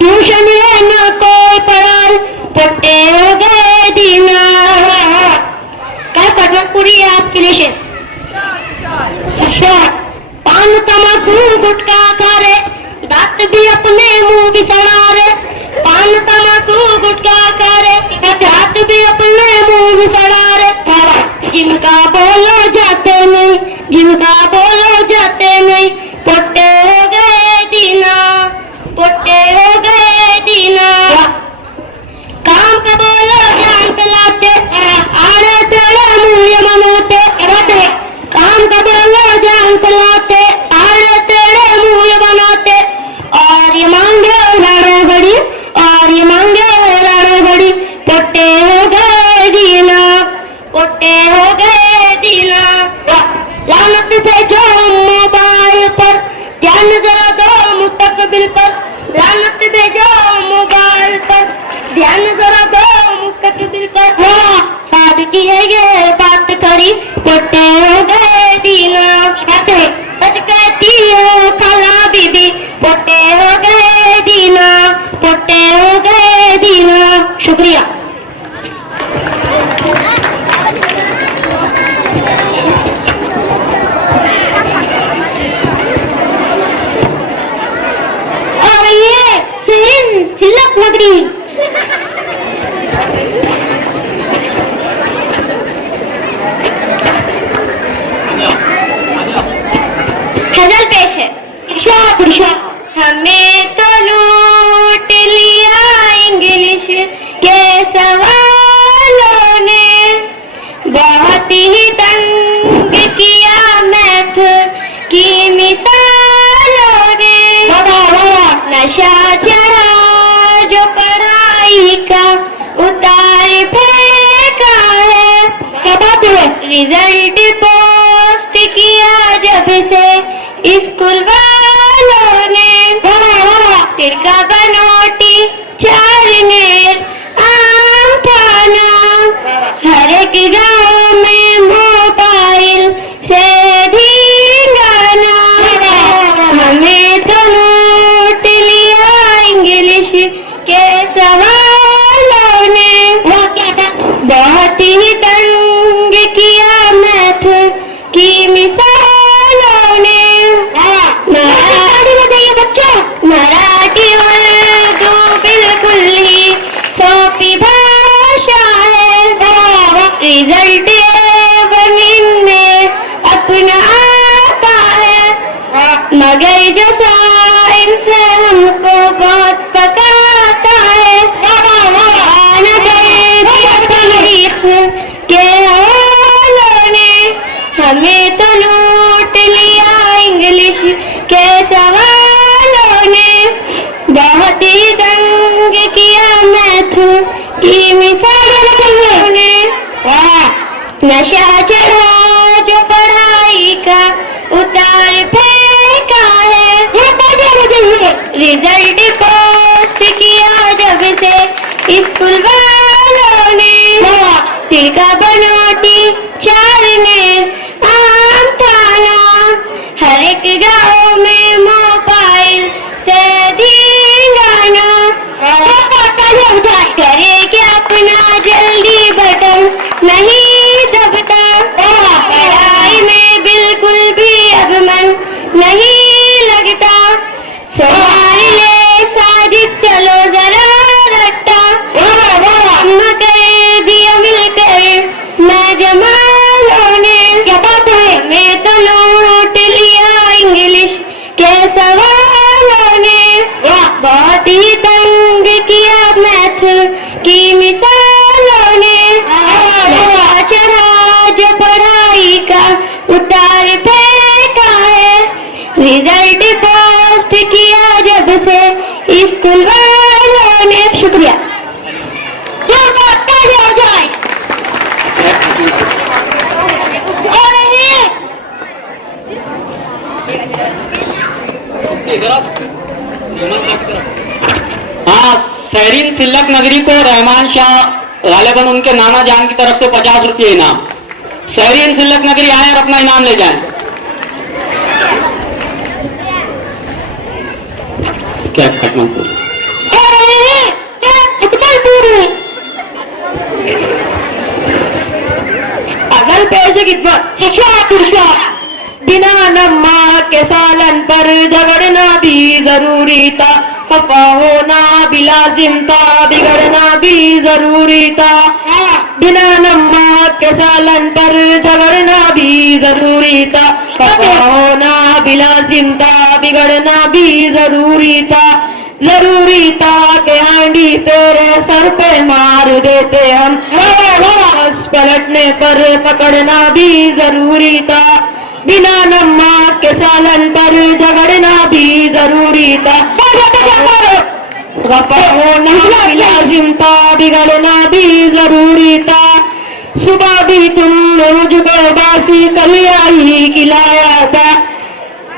ट्यूशन है ना कोई पढ़ाई। पोटे हो गए दीना। क्या पटवनपुरी है आपके लिए? पान तमाकू गुटखा खा रहे, दांत भी अपने मुंह भी सड़ा रहे। पान तमाकू गुटखा खा रहे, दांत भी अपने मुंह भी सड़ा रहे। जिनका बोलो जाते नहीं, जिनका बोलो जाते नहीं। पोटे हो गए दीना, पोटे हो गए दीना। काम का बोलो ज्ञान चलाते, आड़े तेड़े मुंह मनाते। काम का बोलो ज्ञान चलाते, आड़े तेड़े मुंह बनाते। और ये मांगे राणा घड़ी, और ये मांगे राणा घड़ी। पोटे हो गए दीना, पोटे हो गए दीना। लानत भेजो मोबाइल पर, ध्यान जरा दो मुस्तकबिल पर। लानत भेजो मोबाइल पर, ध्यान जरा दो मुस्तकबिल पर। सादगी है ये बात खरी। पोटे हो गए दीना। सच कहती हो खाला बीबी। पोटे हो गए दीना, पोटे हो गए दीना। शुक्रिया। और ये सिलक नगरी। गजल पेश है। हमें तो लूट लिया इंग्लिश के सवालों ने, बहुत ही तंग किया मैथ की मिसालों ने। नशा चढ़ा जो पढ़ाई का उतार फेंका है। रिजल्ट पोस्ट किया जब से स्कूल वालों ने। तिरका बनोटी चारनेर आम थाना, हर एक गाँव में मोबाइल से भी गाना। हमें तो लूट लिया इंग्लिश के सवालों ने, बहुत ही तंग किया मैथ की मिसालों ने। मराठी उर्दू बिल्कुल ही सोपी भाषा है। रिजल्ट में अपना आता है, मगर जो साइंस हमको बहुत पकाता है। तारीख के हवालों ने हमें तो नशा चढ़ा जो पढ़ाई का उतार फेंका है। रिजल्ट पोस्ट किया जब से स्कूल वालों ने, तिरका बनोटी चार में आम थाना, हर एक गाँव में मोबाइल से दीवाना। करे क्या अपना जल्दी बटन नहीं दबता, पढ़ाई में बिल्कुल भी अब मन नहीं लगता। सवार ले साजिद चलो जरा रट्टा, कर दिया मिलकर मैं जमालों ने। क्या बात है, मैं तो लौट लिया इंग्लिश के सवालों ने, बहुत ही तंग किया मैथ की मिसालों ने। चढ़ा जो पढ़ाई का उतार फेंका है, रिजल्ट पोस्ट किया जब से स्कूल वालों ने। शुक्रिया। हो जाए हाँ, सहरीन सिल्लक नगरी को रहमान शाह गालिबन उनके नाना जान की तरफ से 50 रुपये इनाम। सहरीन सिल्लक नगरी आए और अपना इनाम ले जाएं। क्या खटना असल पैसे की बिना नम्मा के सालन पर झगड़ना भी जरूरी था, खफा होना भी लाजिम था, बिगड़ना भी जरूरी था। बिना नम्मा के सालन पर झगड़ना भी जरूरी था, खफा होना भी लाजिम था, बिगड़ना भी जरूरी था। जरूरी था कि हांडी तेरे सर पे मार देते हम, बस पलटने पर पकड़ना भी जरूरी था। बिना नमक के सालन पर झगड़ना भी जरूरी था, होना भी लाजिम था, बिगड़ना भी जरूरी था। सुबह भी तुमने मुझको बासी कलिया ही खिलाया था,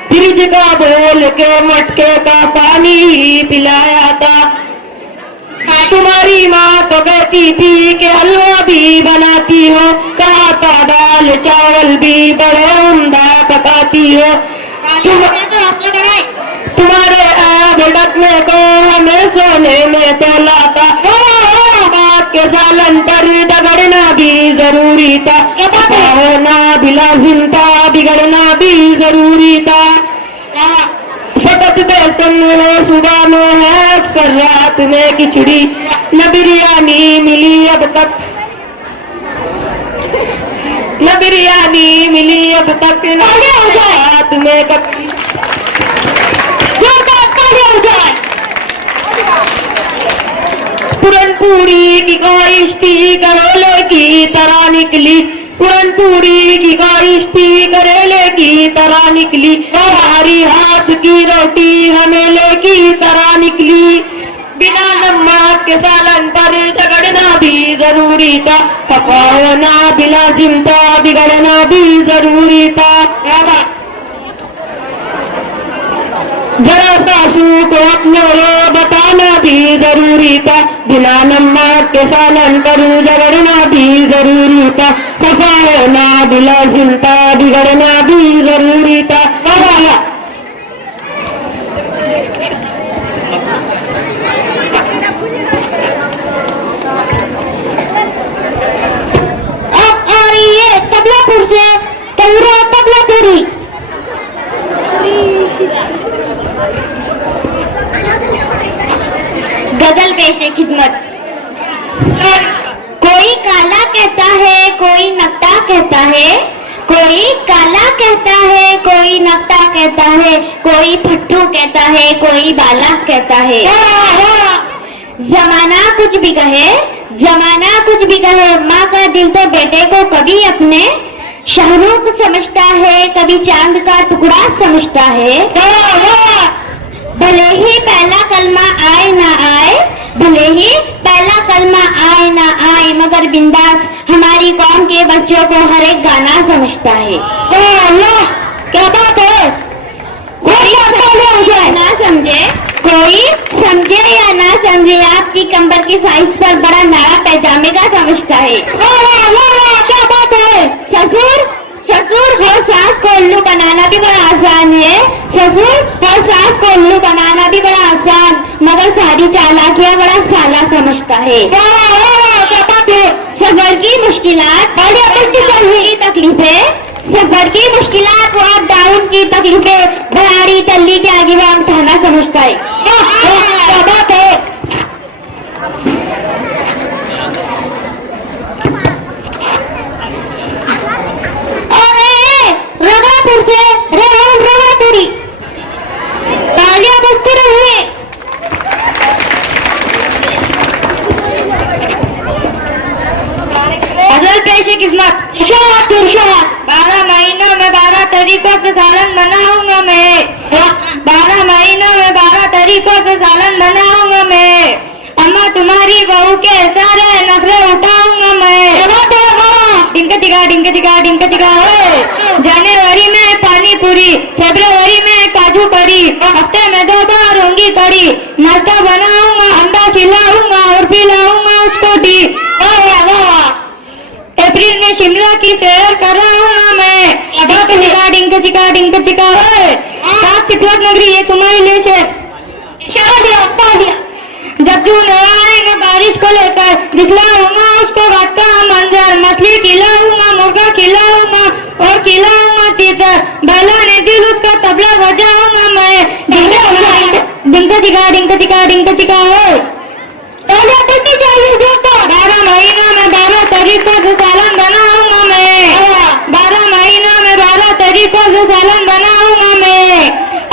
फ्रिज का बोल के मटके का पानी ही पिलाया था। तुम्हारी माँ तो कहती थी कि हलवा भी बनाती हो, कहा था दाल चावल भी बड़े उम्दा पकाती हो। तुम्हारे भड़कने को हमें सोने में तोला था, बाप के सालन पर झगड़ना भी जरूरी था, होना भी लाजिम था, बिगड़ना भी जरूरी था। फटक बेसन में सुबह में है, अक्सर रात में खिचड़ी, न बिरयानी मिली अब तक, न बिरयानी मिली अब तक, न रात में बकरी। पूरनपूरी की ख्वाहिश थी, करेले की तरह निकली, पूरनपूरी की ख्वाहिश थी, करेले की तरह निकली। हमारी हाथ की रोटी हमेले की तरह निकली। बिना नमक के सालन पर झगड़ना भी जरूरी था, पकाना भी लाजिम था, बिगड़ना भी जरूरी था। जरा सासू को अपने ये बताना भी जरूरी था, बिना नमक के सालन पर झगड़ना भी जरूरी था, सफा होना भी लाजिम था, बिगड़ना भी जरूरी था। अब आ रही है तबलापुर से तौरा तबलापुरी। गजल पेशे खिदमत। कोई काला कहता है, कोई नक्ता कहता है, कोई काला कहता है, कोई नक्ता कहता है, कोई फट्टू कहता है, कोई बाला कहता है। जमाना कुछ भी कहे, जमाना कुछ भी कहे, माँ का दिल तो बेटे को कभी अपने शाहरुख समझता है, कभी चांद का टुकड़ा समझता है। भले ही पहला कलमा आए ना आए, भले ही पहला कलमा आए ना आए, मगर कर बिंदास हमारी कौम के बच्चों को हर एक गाना समझता है। अल्लाह, क्या बात है। ना समझे कोई, समझे या ना समझे, आपकी कमर की साइज पर बड़ा नारा पैजामे का समझता है। क्या बात है। ससुर ससुर हर सास को उल्लू बनाना भी बड़ा आसान है। ससुर हर सास को उल्लू बनाना भी बड़ा आसान, मगर सारी चालाकियां बड़ा साला समझता है। क्या बात है। सफर की मुश्किलात, की तकलीफें, सफर की मुश्किलात और अप डाउन की तकलीफें भराड़ी तल्ली के आगे वहाँ उठाना समझता है। क्या बात है। रवापुर से रेहान रवापुरी तालियां बजते रहिए। अजल पेशे किस्मत 12 महीनों में 12 तरीकों से सालन बनाऊंगा मैं। 12 महीनों में 12 तरीकों से सालन बनाऊंगा मैं। अम्मा तुम्हारी बहू के सारे नखरे उठाऊंगा मैं। डिंक टिका जनवरी में पानी पूरी, फरवरी में काजू करी, हफ्ते में 2 बार होंगी कड़ी। नाश्ता बनाऊंगा, अंडा खिलाऊंगा और पिलाऊंगा उसको दी। अप्रैल में शिमला की सैर कराऊंगा मैं। डिंक चिका सात चिटवट नगरी ये तुम्हारे लिए से। जब जून आएगा बारिश को लेकर दिखलाऊंगा उसको घाट का मंजर। मछली खिलाऊंगा, मुर्गा खिलाऊंगा और खिलाऊंगा तीतर। बैला ने दिल उसका तबला बजाऊंगा मैं। डिंक चिका है। 12 महीना में 12 तरीकों से सालन बनाऊंगा मैं। 12 महीना में 12 तरीकों से सालन बनाऊंगा मैं।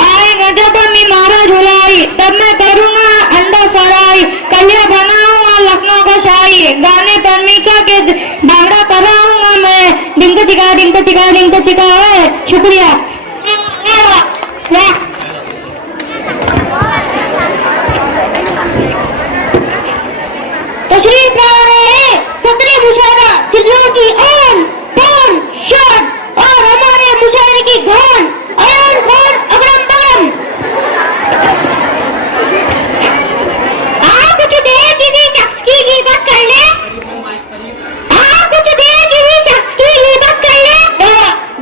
आएगा जब मम्मी मारा झुलाई, तब मैं करूंगा अंडा फ्राई। कलिया बनाऊंगा लखनऊ का शाही, गाने पर मीका के भांगड़ा कराऊंगा मैं। डिंक चिका है। शुक्रिया। तशरीफ ला रहे हैं सदर मुशायरा चिल्लों की ऑन बॉन शॉट और हमारे मुशायरे की घोन अयन घोन अगरम बगरम। कुछ देर किसी शख्स की गिबत कर ले। कुछ देर किसी शख्स की गिबत कर ले।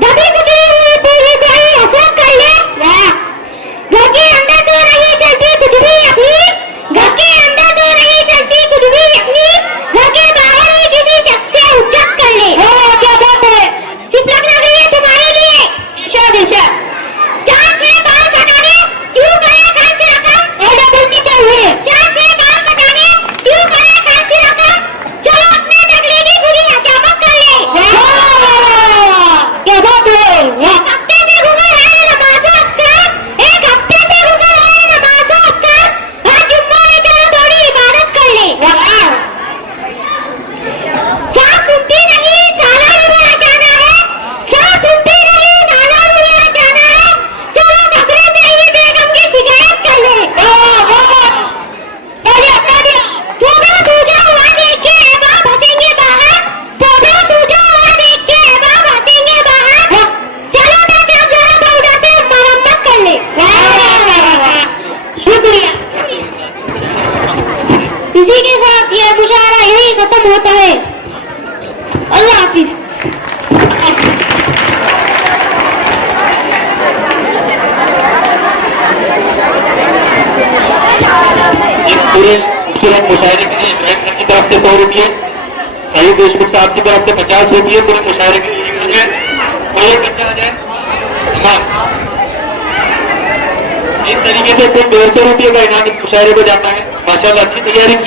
दबी कुटी हुई पूरी कोई हसरत कर ले। घर के अंदर तो नहीं चलती कुछ भी अपनी, घर के अंदर तो नहीं चलती कुछ भी अपनी, घर के बाहर ही किसी शख्स से उज्जत कर ले। क्या बात है। सिपलक लग रही है तुम्हारे लिए। दिशा 4 से बाल कटाने क्यों करे खास रकम। बोलनी चाहिए। 4 से बाल कटाने क्यों करे खास रकम। चलो अपने टकले की खुदी हजामत कर ले। क्या बात है। एक हफ्ते से गुजर है नमाज़ों अक्सर, एक हफ्ते से गुजर है नमाज़ों अक्सर। हर जुम्मा में चलो थोड़ी इबादत कर ले। सांस सुनती नहीं सालाना मेरा जाना है। सांस सुनती नहीं सालाना मेरा जाना है। चलो बकरे में ये बेगम की शिकायत कर ले। थोड़ा सूझा हुआ देख के बाप हंसेंगे बाहर। थोड़ा सूझा हुआ देख के बाप हंसेंगे बाहर। चलो बेटा जरा पाउडर से मरम्मत कर ले। शुक्रिया। इसी के साथ यह मुशायरा यही खत्म होता है। अल्लाह हाफिज। इस पूरे खूबसूरत मुशायरे के लिए इब्राहिम सर की तरफ से 100 रुपये, सईद देशमुख साहब की तरफ से 50 रुपये पूरे मुशायरे के लिए होंगे। कोई एक बच्चा आ जाए। इस तरीके से कुल 150 रुपये का इनाम इस मुशायरे को जाता है। माशाल्लाह अच्छी तैयारी की।